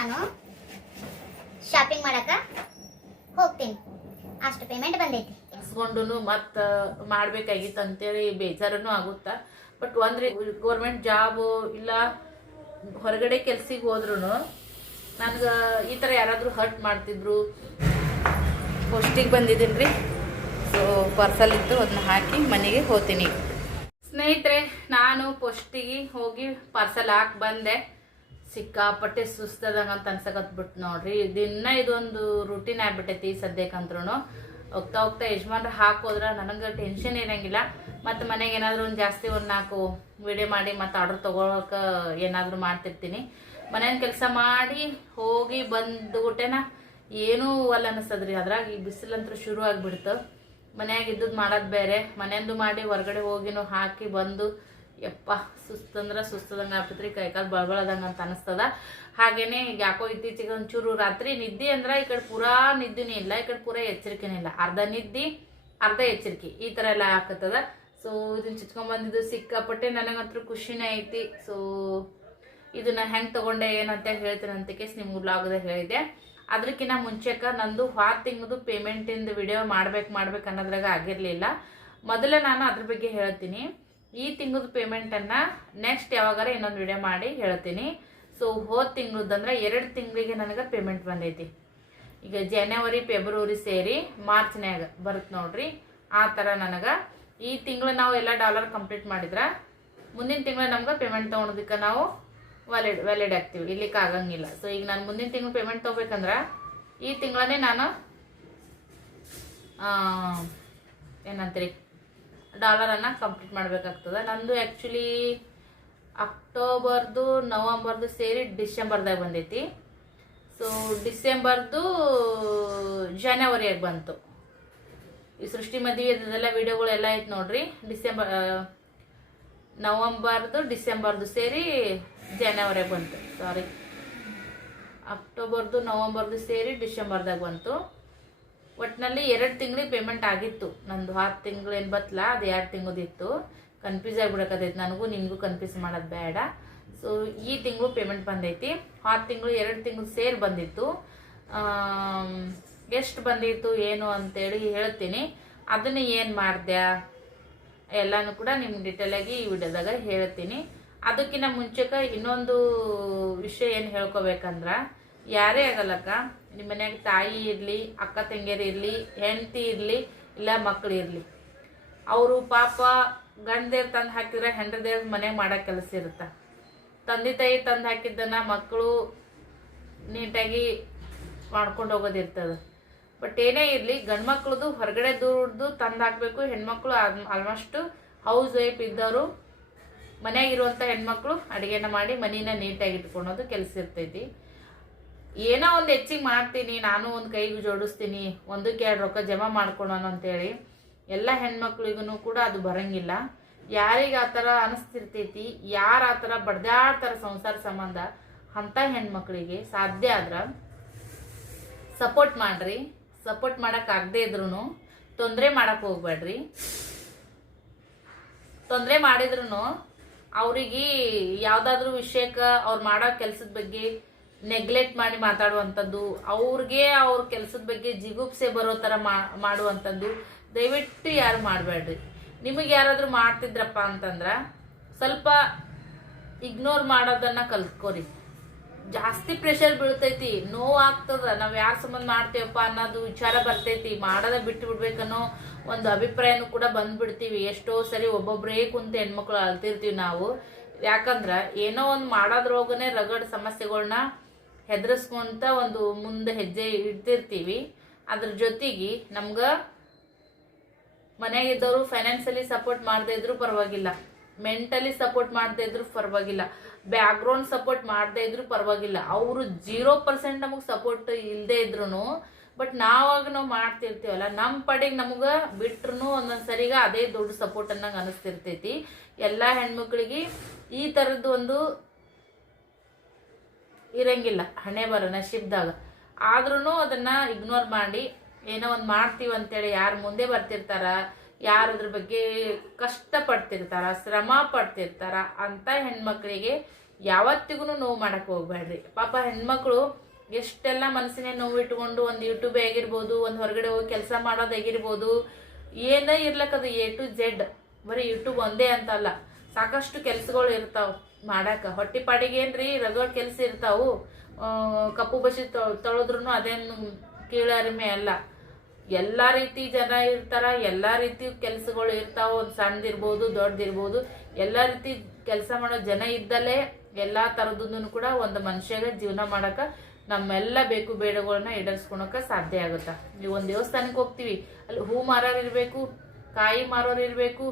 ನಾನು ಶಾಪಿಂಗ್ ಮಾಡಕ ಹೋಗ್ತೀನಿ. ಅಷ್ಟು ಪೇಮೆಂಟ್ ಬಂದೈತಿ. ಇಸ್ಕೊಂಡು ಮತ್ತು ಮಾಡ್ಬೇಕಾಗಿತ್ತು ಅಂತೇಳಿ ಬೇಜಾರನು ಆಗುತ್ತಾ? ಬಟ್ ಒಂದ್ರಿ ಗೌರ್ಮೆಂಟ್ ಜಾಬು ಇಲ್ಲ, ಹೊರಗಡೆ ಕೆಲ್ಸಿಗೆ ಹೋದ್ರು ನನ್ಗೆ ಈ ಥರ ಯಾರಾದರೂ ಹರ್ಟ್ ಮಾಡ್ತಿದ್ರು. ಪೋಸ್ಟಿಗೆ ಬಂದಿದ್ದೀನಿ ರೀ ಸೊ ಪರ್ಸಲ್ ಇತ್ತು ಅದನ್ನ ಹಾಕಿ ಮನೆಗೆ ಹೋಗ್ತೀನಿ ಸ್ನೇಹಿತರೆ, ನಾನು ಪೋಸ್ಟಿಗೆ ಹೋಗಿ ಪಾರ್ಸಲ್ ಹಾಕಿ ಬಂದೆ. ಸಿಕ್ಕಾಪಟ್ಟೆ ಸುಸ್ತದಂಗ ಅಂತ ಅನ್ಸಕತ್ಬಿಟ್ಟು ನೋಡ್ರಿ. ದಿನ ಇದೊಂದು ರೂಟೀನ್ ಆಗ್ಬಿಟ್ಟೈತಿ ಸದ್ಯಕ್ಕಂತ್ರೂ ಹೋಗ್ತಾ ಹೋಗ್ತಾ ಯಜಮಾನ್ರು ಹಾಕೋದ್ರ ನನಗೆ ಟೆನ್ಷನ್ ಇರಂಗಿಲ್ಲ. ಮತ್ತು ಮನೆಗೆ ಏನಾದರೂ ಒಂದು ಜಾಸ್ತಿ ಒಂದು ನಾಲ್ಕು ವಿಡಿಯೋ ಮಾಡಿ ಮತ್ತು ಆರ್ಡರ್ ತೊಗೊಳಕ್ಕೆ ಏನಾದರೂ ಮಾಡ್ತಿರ್ತೀನಿ. ಮನೇನ ಕೆಲಸ ಮಾಡಿ ಹೋಗಿ ಬಂದು ಗುಟ್ಟೆನ ಏನೂ ಅಲ್ಲ ಅನಿಸ್ತದ್ರಿ. ಅದ್ರಾಗ ಈ ಬಿಸಿಲಂತೂ ಶುರು ಆಗಿಬಿಡ್ತು. ಮನ್ಯಾಗ ಇದ್ದದ್ದು ಮಾಡೋದು ಬೇರೆ. ಮನೆಯಂದು ಮಾಡಿ ಹೊರಗಡೆ ಹೋಗಿನೂ ಹಾಕಿ ಬಂದು ಯಪ್ಪ ಸುಸ್ತಂದ್ರ ಸುಸ್ತದಂಗ ಆಗ್ಬಿಟ್ರಿ, ಕೈಕಾಲು ಬಳಬಳದಂಗ ಅಂತ ಅನಿಸ್ತದ. ಹಾಗೇನೆ ಯಾಕೋ ಇತ್ತೀಚೆಗೆ ಒಂಚೂರು ರಾತ್ರಿ ನಿದ್ದೆ ಅಂದ್ರೆ ಈ ಕಡೆ ಪೂರಾ ನಿದ್ದೆನೇ ಇಲ್ಲ, ಈ ಕಡೆ ಪೂರಾ ಎಚ್ಚರಿಕೆನೇ ಇಲ್ಲ. ಅರ್ಧ ನಿದ್ದೆ, ಅರ್ಧ ಎಚ್ಚರಿಕೆ, ಈ ಥರ ಎಲ್ಲ ಹಾಕತ್ತದ ಸೊ ಇದನ್ನ ಚಿಚ್ಕೊಂಬಂದಿದ್ದು ಸಿಕ್ಕಾಪಟ್ಟೆ ನನಗಂತೂ ಖುಷಿನೇ ಐತಿ. ಸೊ ಇದನ್ನ ಹೆಂಗ್ ತಗೊಂಡೆ ಏನಂತ ಹೇಳ್ತೀನಿ ಅಂತ ಕೇಸ್ ನಿಮ್ಗೆ ಬ್ಲಾಗ್ದಾಗ ಹೇಳಿದೆ ಅದಕ್ಕಿಂತ ಮುಂಚೆಕ ನಂದು ವಾರ ತಿಂಗಳದು ಪೇಮೆಂಟಿಂದ ವಿಡಿಯೋ ಮಾಡ್ಬೇಕು ಮಾಡ್ಬೇಕು ಅನ್ನೋದ್ರಾಗ ಆಗಿರಲಿಲ್ಲ. ಮೊದಲೇ ನಾನು ಅದ್ರ ಬಗ್ಗೆ ಹೇಳ್ತೀನಿ. ಈ ತಿಂಗಳದ ಪೇಮೆಂಟನ್ನು ನೆಕ್ಸ್ಟ್ ಯಾವಾಗಾರ ಇನ್ನೊಂದು ವಿಡಿಯೋ ಮಾಡಿ ಹೇಳ್ತೀನಿ. ಸೊ ಹೋದ ತಿಂಗಳದಂದ್ರೆ ಎರಡು ತಿಂಗಳಿಗೆ ನನಗೆ ಪೇಮೆಂಟ್ ಬಂದೈತಿ. ಈಗ ಜನವರಿ ಫೆಬ್ರವರಿ ಸೇರಿ ಮಾರ್ಚ್ನ್ಯಾಗ ಬರುತ್ತೆ ನೋಡ್ರಿ. ಆ ಥರ ನನಗೆ ಈ ತಿಂಗಳು ನಾವು ಎಲ್ಲ ಡಾಲರ್ ಕಂಪ್ಲೀಟ್ ಮಾಡಿದ್ರೆ ಮುಂದಿನ ತಿಂಗಳು ನಮ್ಗೆ ಪೇಮೆಂಟ್ ತೊಗೊಳೋದಕ್ಕೆ ನಾವು ವ್ಯಾಲಿಡ್ ವ್ಯಾಲಿಡ್ ಆಗ್ತೀವಿ. ಇಲ್ಲಿಕ್ಕೆ ಆಗಂಗಿಲ್ಲ. ಸೊ ಈಗ ನಾನು ಮುಂದಿನ ತಿಂಗಳು ಪೇಮೆಂಟ್ ತೊಗೋಬೇಕಂದ್ರೆ ಈ ತಿಂಗಳೇ ನಾನು ಏನಂತೀರಿ? ಡಾಲರನ್ನು ಕಂಪ್ಲೀಟ್ ಮಾಡಬೇಕಾಗ್ತದೆ. ನಂದು ಆ್ಯಕ್ಚುಲಿ ಅಕ್ಟೋಬರ್ದು, ನವಂಬರ್ದು ಸೇರಿ ಡಿಸೆಂಬರ್ದಾಗ ಬಂದೈತಿ. ಸೊ ಡಿಸೆಂಬರ್ದು ಜನವರಿಯಾಗ ಬಂತು. ಈ ಸೃಷ್ಟಿ ಮದುವೆ ವಿಡಿಯೋಗಳು ವಿಡಿಯೋಗಳೆಲ್ಲ ಐತೆ ನೋಡ್ರಿ. ಡಿಸೆಂಬರ್ ನವಂಬರ್ದು, ಡಿಸೆಂಬರ್ದು ಸೇರಿ ಜನವರಿಯಾಗ ಬಂತು. ಸಾರಿ ಅಕ್ಟೋಬರ್ದು, ನವಂಬರ್ದು ಸೇರಿ ಡಿಸೆಂಬರ್ದಾಗ ಬಂತು. ಒಟ್ಟಿನಲ್ಲಿ ಎರಡು ತಿಂಗಳಿಗೆ ಪೇಮೆಂಟ್ ಆಗಿತ್ತು. ನಂದು ಹತ್ತು ತಿಂಗಳು ಏನು ಬತ್ತಲ್ಲ ಅದು ಎರಡು ತಿಂಗಳದಿತ್ತು. ಕನ್ಫ್ಯೂಸ್ ಆಗಿಬಿಡಕತ್ತೈತಿ. ನನಗೂ ನಿಮಗೂ ಕನ್ಫ್ಯೂಸ್ ಮಾಡೋದು ಬೇಡ. ಸೊ ಈ ತಿಂಗಳು ಪೇಮೆಂಟ್ ಬಂದೈತಿ. ಹತ್ತು ತಿಂಗಳು, ಎರಡು ತಿಂಗಳು ಸೇರಿ ಬಂದಿತ್ತು. ಎಷ್ಟು ಬಂದಿತ್ತು, ಏನು ಅಂತೇಳಿ ಹೇಳ್ತೀನಿ. ಅದನ್ನು ಏನು ಮಾಡಿದೆ ಎಲ್ಲನೂ ಕೂಡ ನಿಮ್ಗೆ ಡೀಟೇಲಾಗಿ ಈ ವಿಡಿಯೋದಾಗ ಹೇಳ್ತೀನಿ. ಅದಕ್ಕಿಂತ ಮುಂಚೆಕ ಇನ್ನೊಂದು ವಿಷಯ ಏನು ಹೇಳ್ಕೋಬೇಕಂದ್ರೆ, ಯಾರೇ ಆಗಲ್ಲಕ್ಕ ನಿಮ್ಮ ಮನ್ಯಾಗ ತಾಯಿ ಇರಲಿ, ಅಕ್ಕ ತಂಗಿಯರು ಇರಲಿ, ಹೆಂಡತಿ ಇರಲಿ, ಇಲ್ಲ ಮಕ್ಕಳು ಇರಲಿ. ಅವರು ಪಾಪ ಗಂಡದೇವ್ರು ತಂದು ಹಾಕಿದ್ರೆ ಹೆಂಡದೇರ್ ಮನೆ ಮಾಡೋ ಕೆಲಸ ಇರುತ್ತೆ? ತಂದೆ ತಾಯಿ ತಂದು ಹಾಕಿದ್ದನ್ನು ಮಕ್ಕಳು ನೀಟಾಗಿ ಮಾಡ್ಕೊಂಡು ಹೋಗೋದಿರ್ತದೆ ಬಟ್ ಏನೇ ಇರಲಿ, ಗಂಡು ಮಕ್ಕಳದು ಹೊರಗಡೆ ದುಡ್ದು ತಂದು ಹಾಕಬೇಕು, ಹೆಣ್ಮಕ್ಳು ಆಲ್ಮೋಸ್ಟ್ ಹೌಸ್ ವೈಫ್ ಇದ್ದವರು ಮನೆಯಾಗಿರುವಂಥ ಹೆಣ್ಮಕ್ಳು ಅಡುಗೆನ ಮಾಡಿ ಮನಿನ ನೀಟಾಗಿ ಇಟ್ಕೊಳೋದು ಕೆಲಸ ಇರ್ತೈತಿ. ಏನೋ ಒಂದು ಹೆಚ್ಚಿಗೆ ಮಾಡ್ತೀನಿ, ನಾನು ಒಂದು ಕೈಗೆ ಜೋಡಿಸ್ತೀನಿ, ಒಂದಕ್ಕೆ ಎರಡು ರೊಕ್ಕ ಜಮಾ ಮಾಡ್ಕೊಳೋಣ ಅಂತೇಳಿ ಎಲ್ಲ ಹೆಣ್ಮಕ್ಳಿಗೂ ಕೂಡ ಅದು ಬರಂಗಿಲ್ಲ. ಯಾರಿಗೆ ಆ ಥರ ಅನಿಸ್ತಿರ್ತೈತಿ, ಯಾರು ಆ ಥರ ಬಡ್ದಾಡ್ತಾರ ಸಂಸಾರ ಸಂಬಂಧ, ಅಂಥ ಹೆಣ್ಮಕ್ಳಿಗೆ ಸಾಧ್ಯ ಆದ್ರೆ ಸಪೋರ್ಟ್ ಮಾಡ್ರಿ, ಸಪೋರ್ಟ್ ಮಾಡೋಕ್ಕಾಗದೇ ಇದ್ರೂ ತೊಂದರೆ ಮಾಡೋಕ್ಕೆ ಹೋಗ್ಬೇಡ್ರಿ. ತೊಂದರೆ ಮಾಡಿದ್ರು ಅವ್ರಿಗೆ ಯಾವುದಾದ್ರೂ ವಿಷಯಕ್ಕೆ ಅವ್ರು ಮಾಡೋ ಕೆಲಸದ ಬಗ್ಗೆ ನೆಗ್ಲೆಕ್ಟ್ ಮಾಡಿ ಮಾತಾಡುವಂಥದ್ದು, ಅವ್ರಿಗೆ ಅವ್ರ ಕೆಲಸದ ಬಗ್ಗೆ ಜಿಗುಪ್ಸೆ ಬರೋ ಥರ ಮಾಡುವಂಥದ್ದು, ದಯವಿಟ್ಟು ಯಾರು ಮಾಡಬೇಡ್ರಿ ನಿಮಗೆ ಯಾರಾದರೂ ಮಾಡ್ತಿದ್ರಪ್ಪ ಅಂತಂದ್ರೆ ಸ್ವಲ್ಪ ಇಗ್ನೋರ್ ಮಾಡೋದನ್ನು ಕಲ್ತ್ಕೊರಿ. ಜಾಸ್ತಿ ಪ್ರೆಷರ್ ಬೀಳ್ತೈತಿ, ನೋವು ಆಗ್ತದ, ನಾವ್ ಯಾರ ಸಂಬಂಧ ಮಾಡ್ತೇವಪ್ಪ ಅನ್ನೋದು ವಿಚಾರ ಬರ್ತೈತಿ, ಮಾಡೋದ ಬಿಟ್ಟು ಬಿಡ್ಬೇಕನ್ನೋ ಒಂದು ಅಭಿಪ್ರಾಯನೂ ಕೂಡ ಬಂದ್ಬಿಡ್ತೀವಿ. ಎಷ್ಟೋ ಸರಿ ಒಬ್ಬೊಬ್ಬರೇ ಕುಂತ ಹೆಣ್ಮಕ್ಳು ಅಳ್ತಿರ್ತೀವಿ ನಾವು. ಯಾಕಂದ್ರೆ ಏನೋ ಒಂದು ಮಾಡೋದ್ರೊಳಗನೆ ರಗಡ್ ಸಮಸ್ಯೆಗಳನ್ನ ಹೆದರ್ಸ್ಕೊಂತ ಒಂದು ಮುಂದೆ ಹೆಜ್ಜೆ ಇಡ್ತಿರ್ತೀವಿ. ಅದ್ರ ಜೊತೆಗೆ ನಮ್ಗ ಮನೆಯಾಗಿದ್ದವರು ಫೈನಾನ್ಸಲಿ ಸಪೋರ್ಟ್ ಮಾಡದೇ ಇದ್ರು ಪರವಾಗಿಲ್ಲ. ಮೆಂಟಲಿ ಸಪೋರ್ಟ್ ಮಾಡದೇ ಇದ್ರು ಪರವಾಗಿಲ್ಲ. ಬ್ಯಾಕ್ಗ್ರೌಂಡ್ ಸಪೋರ್ಟ್ ಮಾಡದೇ ಇದ್ರು ಪರವಾಗಿಲ್ಲ. ಅವರು ಜೀರೋ ಪರ್ಸೆಂಟ್ ನಮಗೆ ಸಪೋರ್ಟ್ ಇಲ್ಲದೆ ಇದ್ರು ಬಟ್ ನಾವಾಗ ನಾವು ಮಾಡ್ತಿರ್ತೀವಲ್ಲ ನಮ್ಮ ಪಡೆಗೆ ನಮ್ಗೆ ಬಿಟ್ರು ಒಂದೊಂದು ಸರಿಗ ಅದೇ ದೊಡ್ಡ ಸಪೋರ್ಟ್ ಅನ್ನಂಗೆ ಅನಿಸ್ತಿರ್ತೈತಿ. ಎಲ್ಲ ಹೆಣ್ಮಕ್ಳಿಗೆ ಈ ಥರದ್ದು ಒಂದು ಇರಂಗಿಲ್ಲ, ಹಣೆ ಬರ ನಶೀಬ್ದಾಗ ಆದ್ರೂ ಅದನ್ನ ಇಗ್ನೋರ್ ಮಾಡಿ, ಏನೋ ಒಂದು ಮಾಡ್ತೀವಿ ಅಂತೇಳಿ ಯಾರು ಮುಂದೆ ಬರ್ತಿರ್ತಾರ, ಯಾರು ಅದ್ರ ಬಗ್ಗೆ ಕಷ್ಟ ಪಡ್ತಿರ್ತಾರ ಶ್ರಮ ಪಡ್ತಿರ್ತಾರ ಅಂತ ಹೆಣ್ಮಕ್ಳಿಗೆ ಯಾವತ್ತಿಗೂ ನೋವು ಮಾಡಕ್ ಹೋಗ್ಬೇಡ್ರಿ ಪಾಪ ಹೆಣ್ಮಕ್ಳು ಎಷ್ಟೆಲ್ಲ ಮನಸ್ಸಿನೇ ನೋವು ಇಟ್ಕೊಂಡು ಒಂದು ಯೂಟ್ಯೂಬ್ ಆಗಿರ್ಬೋದು ಒಂದು ಹೊರಗಡೆ ಹೋಗಿ ಕೆಲಸ ಮಾಡೋದಾಗಿರ್ಬೋದು ಏನೇ ಇರ್ಲಕ್ಕದು ಎ ಟು ಜೆಡ್ ಬರೀ ಯೂಟ್ಯೂಬ್ ಒಂದೇ ಅಂತಲ್ಲ, ಸಾಕಷ್ಟು ಕೆಲಸಗಳು ಇರ್ತಾವ. ಮಾಡಾಕ. ಹೊಟ್ಟಿ ಪಾಡಿಗೆ ಏನ್ರಿ ರಗಡ್ ಕೆಲಸ ಇರ್ತಾವು. ಕಪ್ಪು ಬಸಿ ತೊಳೆದ್ರು ಅದೇನು ಕೀಳರಿಮೆ ಅಲ್ಲ. ಎಲ್ಲಾ ರೀತಿ ಜನ ಇರ್ತಾರ, ಎಲ್ಲಾ ರೀತಿ ಕೆಲಸಗಳು ಇರ್ತಾವ. ಒಂದು ಸಣ್ಣದಿರ್ಬೋದು, ದೊಡ್ಡದಿರ್ಬೋದು. ಎಲ್ಲಾ ರೀತಿ ಕೆಲಸ ಮಾಡೋ ಜನ ಇದ್ದಲ್ಲೇ ಎಲ್ಲಾ ತರದನ್ನು ಕೂಡ ಒಂದು ಮನುಷ್ಯಗ ಜೀವನ ಮಾಡಕ ನಮ್ಮೆಲ್ಲ ಬೇಕು ಬೇಡಗಳನ್ನ ಈಡರ್ಸ್ಕೊಳಕ ಸಾಧ್ಯ ಆಗುತ್ತ. ನೀವು ಒಂದು ದೇವಸ್ಥಾನಕ್ಕೆ ಹೋಗ್ತೀವಿ, ಅಲ್ಲಿ ಹೂ ಮಾರೋರು ಇರಬೇಕು, ಕಾಯಿ ಮಾರೋರು ಇರಬೇಕು,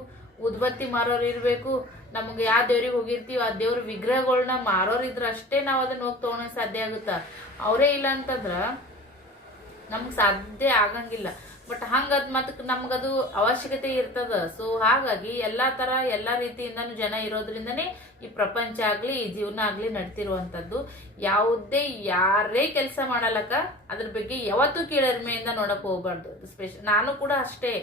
ಉದ್ಬತ್ತಿ ಮಾರೋರು ಇರಬೇಕು ನಮ್ಗೆ ಯಾವ ದೇವ್ರಿಗೆ ಹೋಗಿರ್ತೀವಿ, ಆ ದೇವ್ರ ವಿಗ್ರಹಗಳನ್ನ ಮಾರೋರು ಇದ್ರ ಅಷ್ಟೇ ನಾವು ಅದನ್ನ ಹೋಗಿ ತೊಗೊಳಕ್ ಸಾಧ್ಯ ಆಗುತ್ತ? ಅವರೇ ಇಲ್ಲ ಅಂತಂದ್ರ ನಮ್ಗೆ ಸಾಧ್ಯ ಆಗಂಗಿಲ್ಲ. ಬಟ್ ಹಂಗದ್ ಮತ್ ನಮ್ಗದು ಅವಶ್ಯಕತೆ ಇರ್ತದ. ಸೊ ಹಾಗಾಗಿ ಎಲ್ಲಾ ತರ ಎಲ್ಲಾ ರೀತಿಯಿಂದನೂ ಜನ ಇರೋದ್ರಿಂದನೇ ಈ ಪ್ರಪಂಚ ಆಗ್ಲಿ, ಈ ಜೀವನ ಆಗ್ಲಿ ನಡ್ತಿರುವಂತದ್ದು ಯಾವುದೇ ಯಾರೇ ಕೆಲಸ ಮಾಡಲಕ್ಕ ಅದ್ರ ಬಗ್ಗೆ ಯಾವತ್ತೂ ಕೀಳರಿಮೆಯಿಂದ ನೋಡಕ್ ಹೋಗ್ಬಾರ್ದು. ಸ್ಪೆಷಲ್ ನಾನು ಕೂಡ ಅಷ್ಟೇ.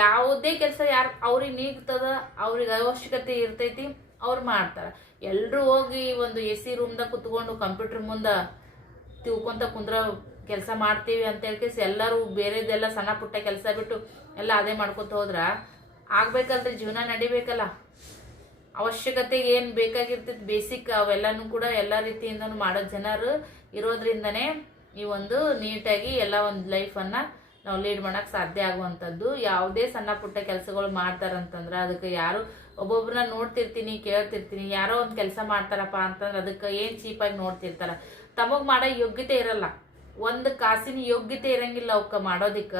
ಯಾವುದೇ ಕೆಲಸ ಯಾರು, ಅವ್ರಿಗೆ ನೀಗ್ತದ, ಅವ್ರಿಗೆ ಅವಶ್ಯಕತೆ ಇರ್ತೈತಿ, ಅವ್ರು ಮಾಡ್ತಾರೆ. ಎಲ್ಲರೂ ಹೋಗಿ ಒಂದು ಎ ಸಿ ರೂಮ್ದಾಗ ಕುತ್ಕೊಂಡು ಕಂಪ್ಯೂಟರ್ ಮುಂದೆ ತಿಳ್ಕೊಂತ ಕುಂದ್ರ ಕೆಲಸ ಮಾಡ್ತೀವಿ ಅಂತ ಹೇಳ್ಕೇಸಿ ಎಲ್ಲರೂ ಬೇರೆದೆಲ್ಲ ಸಣ್ಣ ಪುಟ್ಟ ಕೆಲಸ ಬಿಟ್ಟು ಎಲ್ಲ ಅದೇ ಮಾಡ್ಕೊತ ಹೋದ್ರೆ ಆಗ್ಬೇಕಲ್ರಿ, ಜೀವನ ನಡಿಬೇಕಲ್ಲ. ಅವಶ್ಯಕತೆ ಏನು ಬೇಕಾಗಿರ್ತೈತಿ, ಬೇಸಿಕ್ ಅವೆಲ್ಲನೂ ಕೂಡ ಎಲ್ಲಾ ರೀತಿಯಿಂದನೂ ಮಾಡೋ ಜನರು ಇರೋದ್ರಿಂದನೇ ಈ ಒಂದು ನೀಟಾಗಿ ಎಲ್ಲ ಒಂದು ಲೈಫನ್ನ ನಾವು ಲೀಡ್ ಮಾಡಕ್ ಸಾಧ್ಯ ಆಗುವಂಥದ್ದು. ಯಾವುದೇ ಸಣ್ಣ ಪುಟ್ಟ ಕೆಲಸಗಳು ಮಾಡ್ತಾರಂತಂದ್ರ ಅದಕ್ಕೆ ಯಾರು ಒಬ್ಬೊಬ್ರನ್ನ ನೋಡ್ತಿರ್ತೀನಿ, ಕೇಳ್ತಿರ್ತೀನಿ, ಯಾರೋ ಒಂದು ಕೆಲಸ ಮಾಡ್ತಾರಪ್ಪ ಅಂತಂದ್ರೆ ಅದಕ್ಕೆ ಏನ್ ಚೀಪಾಗಿ ನೋಡ್ತಿರ್ತಾರ. ತಮಗ್ ಮಾಡೋ ಯೋಗ್ಯತೆ ಇರಲ್ಲ. ಒಂದು ಕಾಸಿನ ಯೋಗ್ಯತೆ ಇರಂಗಿಲ್ಲ ಅವಕ್ಕ ಮಾಡೋದಿಕ್ಕ.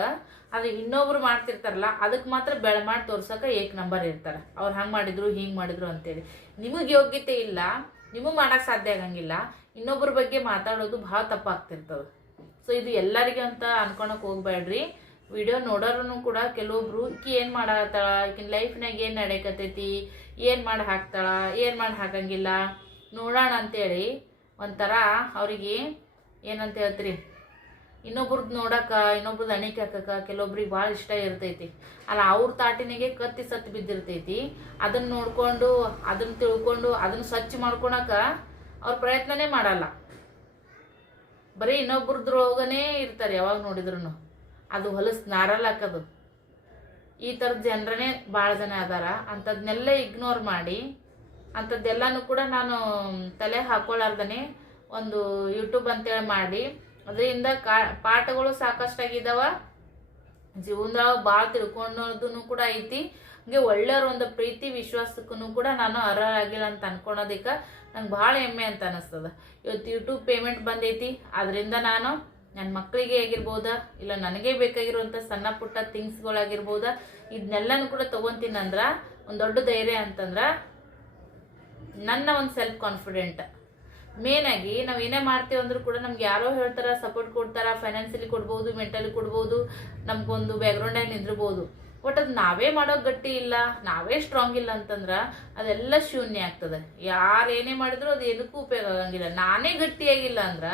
ಅದು ಇನ್ನೊಬ್ರು ಮಾಡ್ತಿರ್ತಾರಲ್ಲ ಅದಕ್ಕೆ ಮಾತ್ರ ಬೆಳ ಮಾಡಿ ತೋರ್ಸಕ ಏಕ್ ನಂಬರ್ ಇರ್ತಾರ. ಅವ್ರು ಹಂಗ್ ಮಾಡಿದ್ರು, ಹಿಂಗ್ ಮಾಡಿದ್ರು ಅಂತೇಳಿ. ನಿಮಗ್ ಯೋಗ್ಯತೆ ಇಲ್ಲ, ನಿಮಗ್ ಮಾಡಕ್ ಸಾಧ್ಯ ಆಗಂಗಿಲ್ಲ. ಇನ್ನೊಬ್ರ ಬಗ್ಗೆ ಮಾತಾಡೋದು ಭಾಳ ತಪ್ಪಾಗ್ತಿರ್ತದ. ಸೊ ಇದು ಎಲ್ಲರಿಗೆ ಅಂತ ಅನ್ಕೊಳಕ್ ಹೋಗ್ಬೇಡ್ರಿ. ವಿಡಿಯೋ ನೋಡೋರು ಕೂಡ ಕೆಲವೊಬ್ರು, ಈಕಿ ಏನ್ ಮಾಡತ್ತಾಳ ಈಕಿನ ಲೈಫ್ನಾಗ ಏನ್ ನಡೆಯಕತ್ತೈತಿ ಏನ್ ಮಾಡಿ ಹಾಕ್ತಾಳ? ಏನ್ ಮಾಡಿ ಹಾಕಂಗಿಲ್ಲ? ನೋಡೋಣ ಅಂತೇಳಿ. ಒಂಥರ ಅವ್ರಿಗೆ ಏನಂತ ಹೇಳ್ತೀರಿ? ಇನ್ನೊಬ್ರದ್ದು ನೋಡಕ, ಇನ್ನೊಬ್ರದ್ ಅಣಿಕೆ ಹಾಕಕ ಕೆಲವೊಬ್ರಿಗೆ ಭಾಳ ಇಷ್ಟ ಇರ್ತೈತಿ. ಅಲ್ಲ, ಅವ್ರ ತಾಟಿನಿಗೆ ಕತ್ತಿ ಸತ್ತು ಬಿದ್ದಿರ್ತೈತಿ. ಅದನ್ನ ನೋಡ್ಕೊಂಡು ಅದನ್ನ ತಿಳ್ಕೊಂಡು ಅದನ್ನ ಸ್ವಚ್ಛ ಮಾಡ್ಕೊಳಕ ಅವ್ರ ಪ್ರಯತ್ನನೇ ಮಾಡಲ್ಲ. ಬರೀ ಇನ್ನೊಬ್ರದ್ರೊಳಗನೇ ಇರ್ತಾರೆ ಯಾವಾಗ ನೋಡಿದ್ರು ಅದು ಹೊಲಸ್ ನಾರಲಾಕದು ಈ ಥರದ ಜನರೇ ಭಾಳ ಜನ ಅದಾರ. ಅಂಥದ್ನೆಲ್ಲ ಇಗ್ನೋರ್ ಮಾಡಿ ಅಂಥದ್ದೆಲ್ಲನೂ ಕೂಡ ನಾನು ತಲೆ ಹಾಕೊಳ್ಳಾರ್ದನೆ ಒಂದು ಯೂಟ್ಯೂಬ್ ಅಂತೇಳಿ ಮಾಡಿ. ಅದರಿಂದ ಕಾ, ಪಾಠಗಳು ಸಾಕಷ್ಟಾಗಿದ್ದಾವ ಜೀವನದಾಗ ಭಾಳ ತಿಳ್ಕೊಂಡು ಕೂಡ ಐತಿ. ಹಂಗೆ ಒಳ್ಳೆಯವ್ರ ಒಂದು ಪ್ರೀತಿ ವಿಶ್ವಾಸಕ್ಕೂ ಕೂಡ ನಾನು ಅರ್ಹ ಆಗಿಲ್ಲ ಅಂತ ಅನ್ಕೊಳೋದಕ್ಕೆ ನಂಗೆ ಭಾಳ ಹೆಮ್ಮೆ ಅಂತ ಅನಿಸ್ತದ. ಇವತ್ತು ಯೂಟ್ಯೂಬ್ ಪೇಮೆಂಟ್ ಬಂದೈತಿ ಅದರಿಂದ ನಾನು ನನ್ನ ಮಕ್ಕಳಿಗೆ ಆಗಿರ್ಬೋದಾ, ಇಲ್ಲ ನನಗೆ ಬೇಕಾಗಿರುವಂಥ ಸಣ್ಣ ಪುಟ್ಟ ಥಿಂಗ್ಸ್ಗಳಾಗಿರ್ಬೋದ ಇದನ್ನೆಲ್ಲನೂ ಕೂಡ ತೊಗೊತೀನಂದ್ರೆ ಒಂದು ದೊಡ್ಡ ಧೈರ್ಯ ಅಂತಂದ್ರೆ ನನ್ನ ಒಂದು ಸೆಲ್ಫ್ ಕಾನ್ಫಿಡೆಂಟ್ ಮೇನಾಗಿ ನಾವು ಏನೇ ಮಾಡ್ತೀವಿ ಅಂದ್ರೂ ಕೂಡ ನಮ್ಗೆ ಯಾರೋ ಹೇಳ್ತಾರೆ ಸಪೋರ್ಟ್ ಕೊಡ್ತಾರ ಫೈನಾನ್ಸಿಯಲಿ ಕೊಡ್ಬೋದು ಮೆಂಟಲಿ ಕೊಡ್ಬೋದು, ನಮ್ಗೊಂದು ಬ್ಯಾಕ್ಗ್ರೌಂಡ್ ಆಗಿ ನಿಂದಿರ್ಬೋದು. ಬಟ್ ಅದು ನಾವೇ ಮಾಡೋ ಗಟ್ಟಿ ಇಲ್ಲ ನಾವೇ ಸ್ಟ್ರಾಂಗ್ ಇಲ್ಲ ಅಂತಂದ್ರ ಅದೆಲ್ಲ ಶೂನ್ಯ ಆಗ್ತದೆ. ಯಾರು ಏನೇ ಮಾಡಿದ್ರು ಅದು ಏನಕ್ಕೂ ಉಪಯೋಗ ಆಗಂಗಿಲ್ಲ. ನಾನೇ ಗಟ್ಟಿಯಾಗಿಲ್ಲ ಅಂದ್ರ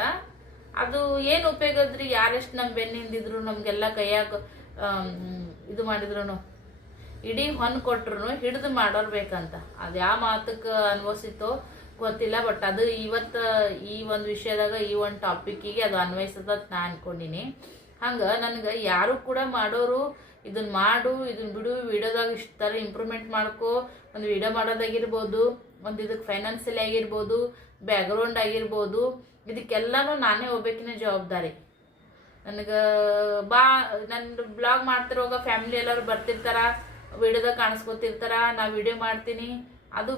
ಅದು ಏನು ಉಪಯೋಗ ಅದ್ರಿ ಯಾರೆಷ್ಟು ನಮ್ಮ ಬೆನ್ನಿಂದಿದ್ರು ನಮ್ಗೆಲ್ಲ ಕೈಯಾಗ ಆಮ್, ಇದು ಮಾಡಿದ್ರು ಇಡೀ ಹೊನ್ ಕೊಟ್ರು ಹಿಡಿದು ಮಾಡೋರ್ ಬೇಕಂತ. ಅದು ಯಾವ ಮಾತಕ್ಕೆ ಅನ್ವಸಿತ್ತೋ ಗೊತ್ತಿಲ್ಲ ಬಟ್ ಅದು ಇವತ್ತ ಈ ಒಂದು ವಿಷಯದಾಗ ಈ ಒಂದು ಟಾಪಿಕ್ಕಿಗೆ ಅದು ಅನ್ವಯಿಸದ ನಾ ಅನ್ಕೊಂಡಿನಿ. ಹಂಗೆ ನನ್ಗೆ ಯಾರು ಕೂಡ ಮಾಡೋರು ಇದನ್ನ ಮಾಡು ಇದನ್ನ ಬಿಡು, ವಿಡಿಯೋದಾಗ ಇಷ್ಟು ಥರ ಇಂಪ್ರೂವ್ಮೆಂಟ್ ಮಾಡ್ಕೋ. ಒಂದು ವಿಡಿಯೋ ಮಾಡೋದಾಗಿರ್ಬೋದು, ಒಂದು ಇದಕ್ಕೆ ಫೈನಾನ್ಸಿಯಲಿ ಆಗಿರ್ಬೋದು ಬ್ಯಾಕ್ಗ್ರೌಂಡ್ ಆಗಿರ್ಬೋದು. ಇದಕ್ಕೆಲ್ಲನೂ ನಾನೇ ಹೋಗ್ಬೇಕಿನ ಜವಾಬ್ದಾರಿ. ನನಗೆ ಬಾ ನನ್ನ ಬ್ಲಾಗ್ ಮಾಡ್ತಿರೋವಾಗ ಫ್ಯಾಮಿಲಿ ಎಲ್ಲರೂ ಬರ್ತಿರ್ತಾರ, ವಿಡಿಯೋದಾಗ ಕಾಣಿಸ್ಕೊತಿರ್ತಾರ, ನಾ ವಿಡಿಯೋ ಮಾಡ್ತೀನಿ. ಅದು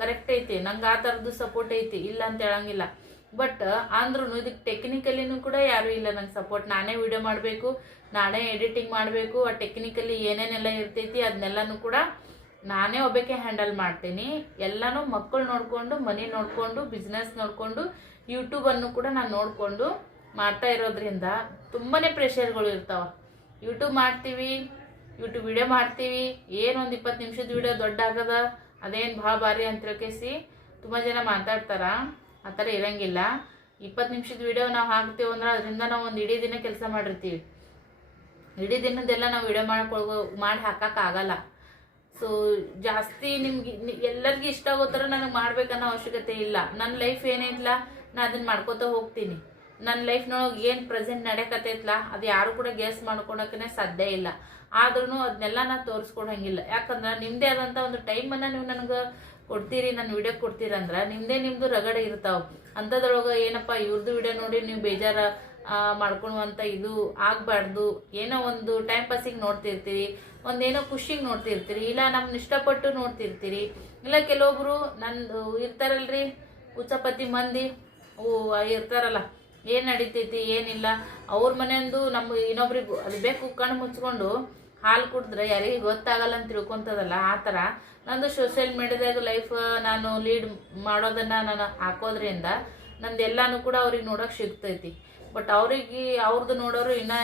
ಕರೆಕ್ಟ್ ಐತಿ, ನಂಗೆ ಆ ಥರದ್ದು ಸಪೋರ್ಟ್ ಐತಿ, ಇಲ್ಲ ಅಂತ ಹೇಳಂಗಿಲ್ಲ. ಬಟ್ ಅಂದ್ರೂ ಇದಕ್ಕೆ ಟೆಕ್ನಿಕಲಿನೂ ಕೂಡ ಯಾರು ಇಲ್ಲ ನಂಗೆ ಸಪೋರ್ಟ್ ನಾನೇ ವಿಡಿಯೋ ಮಾಡಬೇಕು ನಾನೇ ಎಡಿಟಿಂಗ್ ಮಾಡಬೇಕು, ಆ ಟೆಕ್ನಿಕಲಿ ಏನೇನೆಲ್ಲ ಇರ್ತೈತಿ ಅದನ್ನೆಲ್ಲನೂ ಕೂಡ ನಾನೇ ಒಬ್ಬಕ್ಕೆ ಹ್ಯಾಂಡಲ್ ಮಾಡ್ತೀನಿ. ಎಲ್ಲನೂ ಮಕ್ಕಳು ನೋಡಿಕೊಂಡು, ಮನೆ ನೋಡಿಕೊಂಡು ಬಿಸ್ನೆಸ್ ನೋಡಿಕೊಂಡು ಯೂಟ್ಯೂಬನ್ನು ಕೂಡ ನಾನು ನೋಡಿಕೊಂಡು ಮಾಡ್ತಾ ಇರೋದ್ರಿಂದ ತುಂಬಾ ಪ್ರೆಷರ್ಗಳು ಇರ್ತಾವ. ಯೂಟ್ಯೂಬ್ ಮಾಡ್ತೀವಿ ಯೂಟ್ಯೂಬ್ ವಿಡಿಯೋ ಮಾಡ್ತೀವಿ, ಏನೊಂದು ಇಪ್ಪತ್ತು ನಿಮಿಷದ ವಿಡಿಯೋ ದೊಡ್ಡ ಆಗದ, ಅದೇನು ಭಾಳ ಭಾರಿ ಅಂತ ತಿಳ್ಕೇಸಿ ತುಂಬ ಜನ ಮಾತಾಡ್ತಾರ, ಆ ಥರ ಇರೋಂಗಿಲ್ಲ. ಇಪ್ಪತ್ತು ನಿಮಿಷದ ವಿಡಿಯೋ ನಾವು ಹಾಕ್ತೀವಿ ಅಂದ್ರೆ ಅದರಿಂದ ನಾವು ಒಂದು ಇಡೀ ದಿನ ಕೆಲಸ ಮಾಡಿರ್ತೀವಿ. ಇಡೀ ದಿನದೆಲ್ಲ ನಾವು ವಿಡಿಯೋ ಮಾಡ್ಕೊಳ್ಬೋ ಮಾಡಿ ಹಾಕಕ್ಕಾಗಲ್ಲ ಸೊ ಜಾಸ್ತಿ ನಿಮ್ಗೆ ಎಲ್ಲರಿಗೂ ಇಷ್ಟ ಆಗೋ ನನಗೆ ಮಾಡ್ಬೇಕನ್ನೋ ಅವಶ್ಯಕತೆ ಇಲ್ಲ. ನನ್ನ ಲೈಫ್ ಏನೈತ್ಲ ನಾ ಅದನ್ನ ಮಾಡ್ಕೋತಾ ಹೋಗ್ತೀನಿ. ನನ್ನ ಲೈಫ್ನೊಳಗೆ ಏನು ಪ್ರೆಸೆಂಟ್ ನಡೆಯಕತ್ತೈತ್ಲ, ಅದು ಯಾರು ಕೂಡ ಗೇಸ್ ಮಾಡ್ಕೊಳಕ್ಕೆ ಸಾಧ್ಯ ಇಲ್ಲ. ಆದ್ರೂ ಅದನ್ನೆಲ್ಲ ನಾನು ತೋರಿಸ್ಕೊಡಂಗಿಲ್ಲ. ಯಾಕಂದ್ರೆ ನಿಮ್ಮದೇ ಆದಂಥ ಒಂದು ಟೈಮನ್ನು ನೀವು ನನಗೆ ಕೊಡ್ತೀರಿ ನನ್ನ ವಿಡಿಯೋ ಕೊಡ್ತೀರಂದ್ರೆ ನಿಮ್ಮದೇ ನಿಮ್ಮದು ರಗಡೆ ಇರ್ತಾವೆ. ಅಂಥದ್ರೊಳಗೆ ಏನಪ್ಪ ಇವ್ರದ್ದು ವಿಡಿಯೋ ನೋಡಿ ನೀವು ಬೇಜಾರ ಮಾಡ್ಕೊಳ್ಳುವಂಥ ಇದು ಆಗಬಾರ್ದು. ಏನೋ ಒಂದು ಟೈಮ್ ಪಾಸಿಗೆ ನೋಡ್ತಿರ್ತೀರಿ, ಒಂದೇನೋ ಖುಷಿಗೆ ನೋಡ್ತಿರ್ತೀರಿ, ಇಲ್ಲ ನಮ್ಮನ್ನ ಇಷ್ಟಪಟ್ಟು ನೋಡ್ತಿರ್ತೀರಿ. ಇಲ್ಲ ಕೆಲವೊಬ್ರು ನಂದು ಇರ್ತಾರಲ್ರಿ ಉಚ್ಚಪತಿ ಮಂದಿ ಇರ್ತಾರಲ್ಲ, ಏನು ನಡೀತೈತಿ, ಏನಿಲ್ಲ. ಅವ್ರ ಮನೆಯಂದು ನಮ್ಮ ಇನ್ನೊಬ್ರಿಗೆ, ಅದು ಬೇಕು ಕಣ್ಣು ಮುಚ್ಕೊಂಡು ಹಾಲು ಕುಡಿದ್ರೆ ಯಾರಿಗೆ ಗೊತ್ತಾಗಲ್ಲ ಅಂತ ತಿಳ್ಕೊಂತದಲ್ಲ, ಆ ಥರ. ನಂದು ಸೋಷಿಯಲ್ ಮೀಡಿಯಾದಾಗ ಲೈಫ್ ನಾನು ಲೀಡ್ ಮಾಡೋದನ್ನ ನಾನು ಹಾಕೋದ್ರಿಂದ ನಂದು ಎಲ್ಲಾನು ಕೂಡ ಅವ್ರಿಗೆ ನೋಡೋಕೆ ಸಿಗ್ತೈತಿ. ಬಟ್ ಅವ್ರಿಗೆ ಅವ್ರದ್ದು ನೋಡೋರು ಇನ್ನ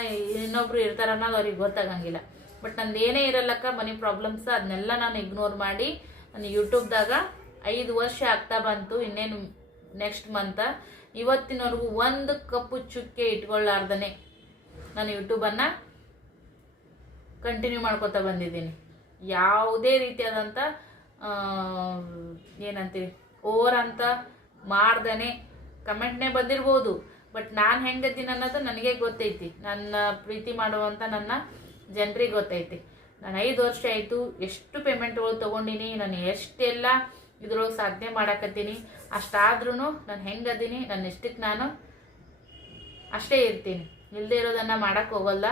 ಇನ್ನೊಬ್ರು ಇರ್ತಾರ ಅನ್ನೋದು ಅವ್ರಿಗೆ ಗೊತ್ತಾಗಂಗಿಲ್ಲ. ಬಟ್ ನಂದು ಏನೇ ಇರಲ್ಲಕ್ಕ ಮನಿ ಪ್ರಾಬ್ಲಮ್ಸ್ ಅದನ್ನೆಲ್ಲ ನಾನು ಇಗ್ನೋರ್ ಮಾಡಿ, ನಾನು ಯೂಟ್ಯೂಬ್ದಾಗ ಐದು ವರ್ಷ ಆಗ್ತಾ ಬಂತು, ಇನ್ನೇನು ನೆಕ್ಸ್ಟ್ ಮಂತ ಇವತ್ತಿನವರೆಗೂ ಒಂದು ಕಪ್ಪು ಚುಕ್ಕೆ ಇಟ್ಕೊಳ್ಳಾರ್ದನೆ ನಾನು ಯೂಟ್ಯೂಬನ್ನು ಕಂಟಿನ್ಯೂ ಮಾಡ್ಕೊತಾ ಬಂದಿದ್ದೀನಿ. ಯಾವುದೇ ರೀತಿಯಾದಂಥ ಏನಂತೀವಿ ಓವರ್ ಅಂತ ಮಾಡ್ದೇ ಕಮೆಂಟ್ನೇ ಬಂದಿರ್ಬೋದು. ಬಟ್ ನಾನು ಹೆಂಗದ್ದೀನಿ ಅನ್ನೋದು ನನಗೆ ಗೊತ್ತೈತಿ. ನನ್ನ ಪ್ರೀತಿ ಮಾಡುವಂಥ ನನ್ನ ಜನರಿಗೆ ಗೊತ್ತೈತಿ. ನಾನು ಐದು ವರ್ಷ ಆಯಿತು, ಎಷ್ಟು ಪೇಮೆಂಟ್ಗಳು ತೊಗೊಂಡಿನಿ, ನಾನು ಎಷ್ಟೆಲ್ಲ ಇದ್ರೊಳಗೆ ಸಾಧನೆ ಮಾಡಾಕತ್ತೀನಿ ಅಷ್ಟಾದ್ರೂ ನಾನು ಹೆಂಗದೀನಿ ನನ್ನ ಇಷ್ಟಕ್ಕೆ ನಾನು ಅಷ್ಟೇ ಇರ್ತೀನಿ. ಇಲ್ಲದೆ ಇರೋದನ್ನ ಮಾಡೋಕ್ಕೆ ಹೋಗಲ್ಲ.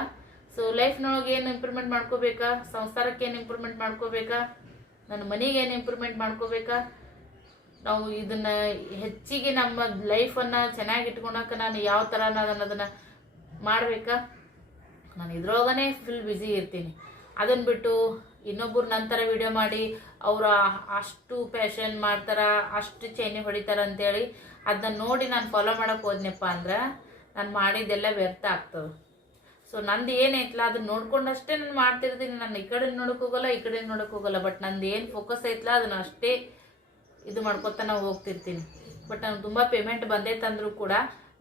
ಸೊ ಲೈಫ್ನೊಳಗೆ ಏನು ಇಂಪ್ರೂವ್ಮೆಂಟ್ ಮಾಡ್ಕೋಬೇಕಾ? ಸಂಸಾರಕ್ಕೆ ಏನು ಇಂಪ್ರೂವ್ಮೆಂಟ್ ಮಾಡ್ಕೋಬೇಕಾ? ನನ್ನ ಮನೆಗೆ ಏನು ಇಂಪ್ರೂವ್ಮೆಂಟ್ ಮಾಡ್ಕೋಬೇಕಾ? ನಾವು ಇದನ್ನ ಹೆಚ್ಚಿಗೆ ನಮ್ಮ ಲೈಫನ್ನು ಚೆನ್ನಾಗಿ ಇಟ್ಕೊಳಕ್ಕೆ ನಾನು ಯಾವ ಥರ ನಾನು ಅನ್ನೋದನ್ನ ಮಾಡಬೇಕಾ? ನಾನು ಇದ್ರೊಳಗನೆ ಫುಲ್ ಬ್ಯುಸಿ ಇರ್ತೀನಿ. ಅದನ್ನ ಬಿಟ್ಟು ಇನ್ನೊಬ್ಬರು ನಂತರ ವಿಡಿಯೋ ಮಾಡಿ ಅವರು ಅಷ್ಟು ಪ್ಯಾಷನ್ ಮಾಡ್ತಾರ, ಅಷ್ಟು ಚೈನಿ ಹೊಡಿತಾರ ಅಂತೇಳಿ ಅದನ್ನ ನೋಡಿ ನಾನು ಫಾಲೋ ಮಾಡಕ್ಕೆ ಹೋದ್ನಪ್ಪ ಅಂದ್ರೆ ನಾನು ಮಾಡಿದ್ದೆಲ್ಲ ವ್ಯರ್ಥ ಆಗ್ತದೆ. ಸೊ ನಂದು ಏನೈತಲ್ಲ ಅದನ್ನ ನೋಡ್ಕೊಂಡಷ್ಟೇ ನಾನು ಮಾಡ್ತಿರ್ತೀನಿ. ನಾನು ಈ ಕಡೆ ನೋಡಕ್ ಹೋಗಲ್ಲ, ಈ ಕಡೆ ನೋಡಕ್ ಹೋಗಲ್ಲ ಬಟ್ ನಂದು ಏನು ಫೋಕಸ್ ಐತಲ್ಲ ಅದನ್ನ ಅಷ್ಟೇ ಇದು ಮಾಡ್ಕೊತ ನಾವು ಹೋಗ್ತಿರ್ತೀನಿ. ಬಟ್ ನಾನು ತುಂಬ ಪೇಮೆಂಟ್ ಬಂದೈತಂದ್ರೂ ಕೂಡ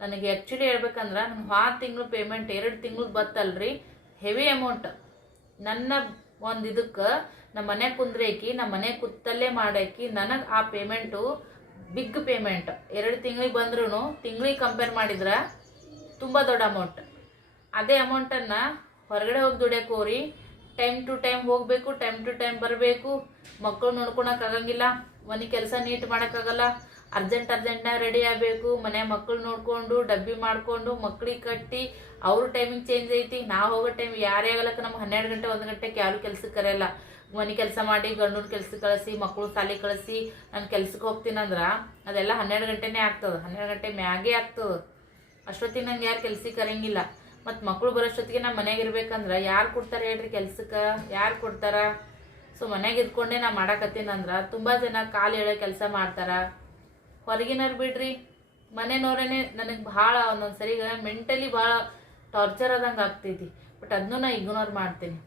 ನನಗೆ ಆ್ಯಕ್ಚುಲಿ ಹೇಳ್ಬೇಕಂದ್ರೆ ನನ್ನ ಆ ತಿಂಗಳು ಪೇಮೆಂಟ್ ಎರಡು ತಿಂಗಳು ಬತ್ತಲ್ರಿ. ಹೆವಿ ಅಮೌಂಟ್ ನನ್ನ ಒಂದು ಇದಕ್ಕೆ ನಮ್ಮ ಮನೆ ಕುಂದ್ರೇಕಿ ನಮ್ಮ ಮನೆ ಕುತ್ತಲ್ಲೇ ಮಾಡಾಕಿ ನನಗೆ ಆ ಪೇಮೆಂಟು ಬಿಗ್ ಪೇಮೆಂಟ್ ಎರಡು ತಿಂಗಳಿಗೆ ಬಂದ್ರೂ ತಿಂಗಳಿಗೆ ಕಂಪೇರ್ ಮಾಡಿದ್ರೆ ತುಂಬ ದೊಡ್ಡ ಅಮೌಂಟ್ ಅದೇ ಅಮೌಂಟನ್ನು ಹೊರಗಡೆ ಹೋಗಿ ದುಡಿಯಕ್ಕೆ ಹೋಗ್ರಿ ಟೈಮ್ ಟು ಟೈಮ್ ಹೋಗಬೇಕು ಟೈಮ್ ಟು ಟೈಮ್ ಬರಬೇಕು. ಮಕ್ಕಳು ನೋಡ್ಕೊಳಕ್ ಆಗಂಗಿಲ್ಲ. ಮನೆ ಕೆಲಸ ನೀಟ್ ಮಾಡೋಕ್ಕಾಗಲ್ಲ. ಅರ್ಜೆಂಟ್ ಅರ್ಜೆಂಟ್ನಾಗ ರೆಡಿ ಆಗಬೇಕು. ಮನೆ ಮಕ್ಕಳು ನೋಡಿಕೊಂಡು, ಡಬ್ಬಿ ಮಾಡಿಕೊಂಡು, ಮಕ್ಳಿಗೆ ಕಟ್ಟಿ, ಅವ್ರ ಟೈಮಿಂಗ್ ಚೇಂಜ್ ಐತಿ. ನಾವು ಹೋಗೋ ಟೈಮ್ ಯಾರೇ ಆಗಲಕ್ಕ ನಮ್ಗೆ ಹನ್ನೆರಡು ಗಂಟೆ, ಒಂದು ಗಂಟೆಗೆ ಯಾರು ಕೆಲ್ಸಕ್ಕೆ ಕರೆಯಲ್ಲ. ಮನೆ ಕೆಲಸ ಮಾಡಿ, ಗಂಡನ ಕೆಲ್ಸಕ್ಕೆ ಕಳಿಸಿ ಮಕ್ಕಳು ಸಾಲಿ ಕಳಿಸಿ, ನಾನು ಕೆಲ್ಸಕ್ಕೆ ಹೋಗ್ತೀನಂದ್ರೆ ಅದೆಲ್ಲ ಹನ್ನೆರಡು ಗಂಟೆನೇ ಆಗ್ತದೆ. ಹನ್ನೆರಡು ಗಂಟೆ ಮ್ಯಾಗೆ ಆಗ್ತದೆ. ಅಷ್ಟೊತ್ತಿಗೆ ನಂಗೆ ಯಾರು ಕೆಲ್ಸಕ್ಕೆ ಕರೆಯಂಗಿಲ್ಲ ಮತ್ತು ಮಕ್ಕಳು ಬರೋಷ್ಟೊತ್ತಿಗೆ ನಾನು ಮನೆಗೆ ಇರ್ಬೇಕಂದ್ರೆ ಯಾರು ಕೊಡ್ತಾರೆ ಹೇಳ್ರಿ ಕೆಲ್ಸಕ್ಕೆ? ಯಾರು ಕೊಡ್ತಾರ? ಸೊ ಮನೆಗೆ ಇದ್ಕೊಂಡೆ ನಾ ಮಾಡಾಕತ್ತೀನಂದ್ರೆ ತುಂಬ ಜನ ಕಾಲು ಎಳೆ ಕೆಲಸ ಮಾಡ್ತಾರ. ಹೊರಗಿನವ್ರು ಬಿಡ್ರಿ ಮನೆಯವ್ರೇನೆ ನನಗೆ ಭಾಳ ಒಂದೊಂದು ಸರಿ ಮೆಂಟಲಿ ಭಾಳ ಟಾರ್ಚರ್ ಆದಂಗೆ ಆಗ್ತೈತಿ. ಬಟ್ ಅದನ್ನೂ ನಾ ಇಗ್ನೋರ್ ಮಾಡ್ತೀನಿ.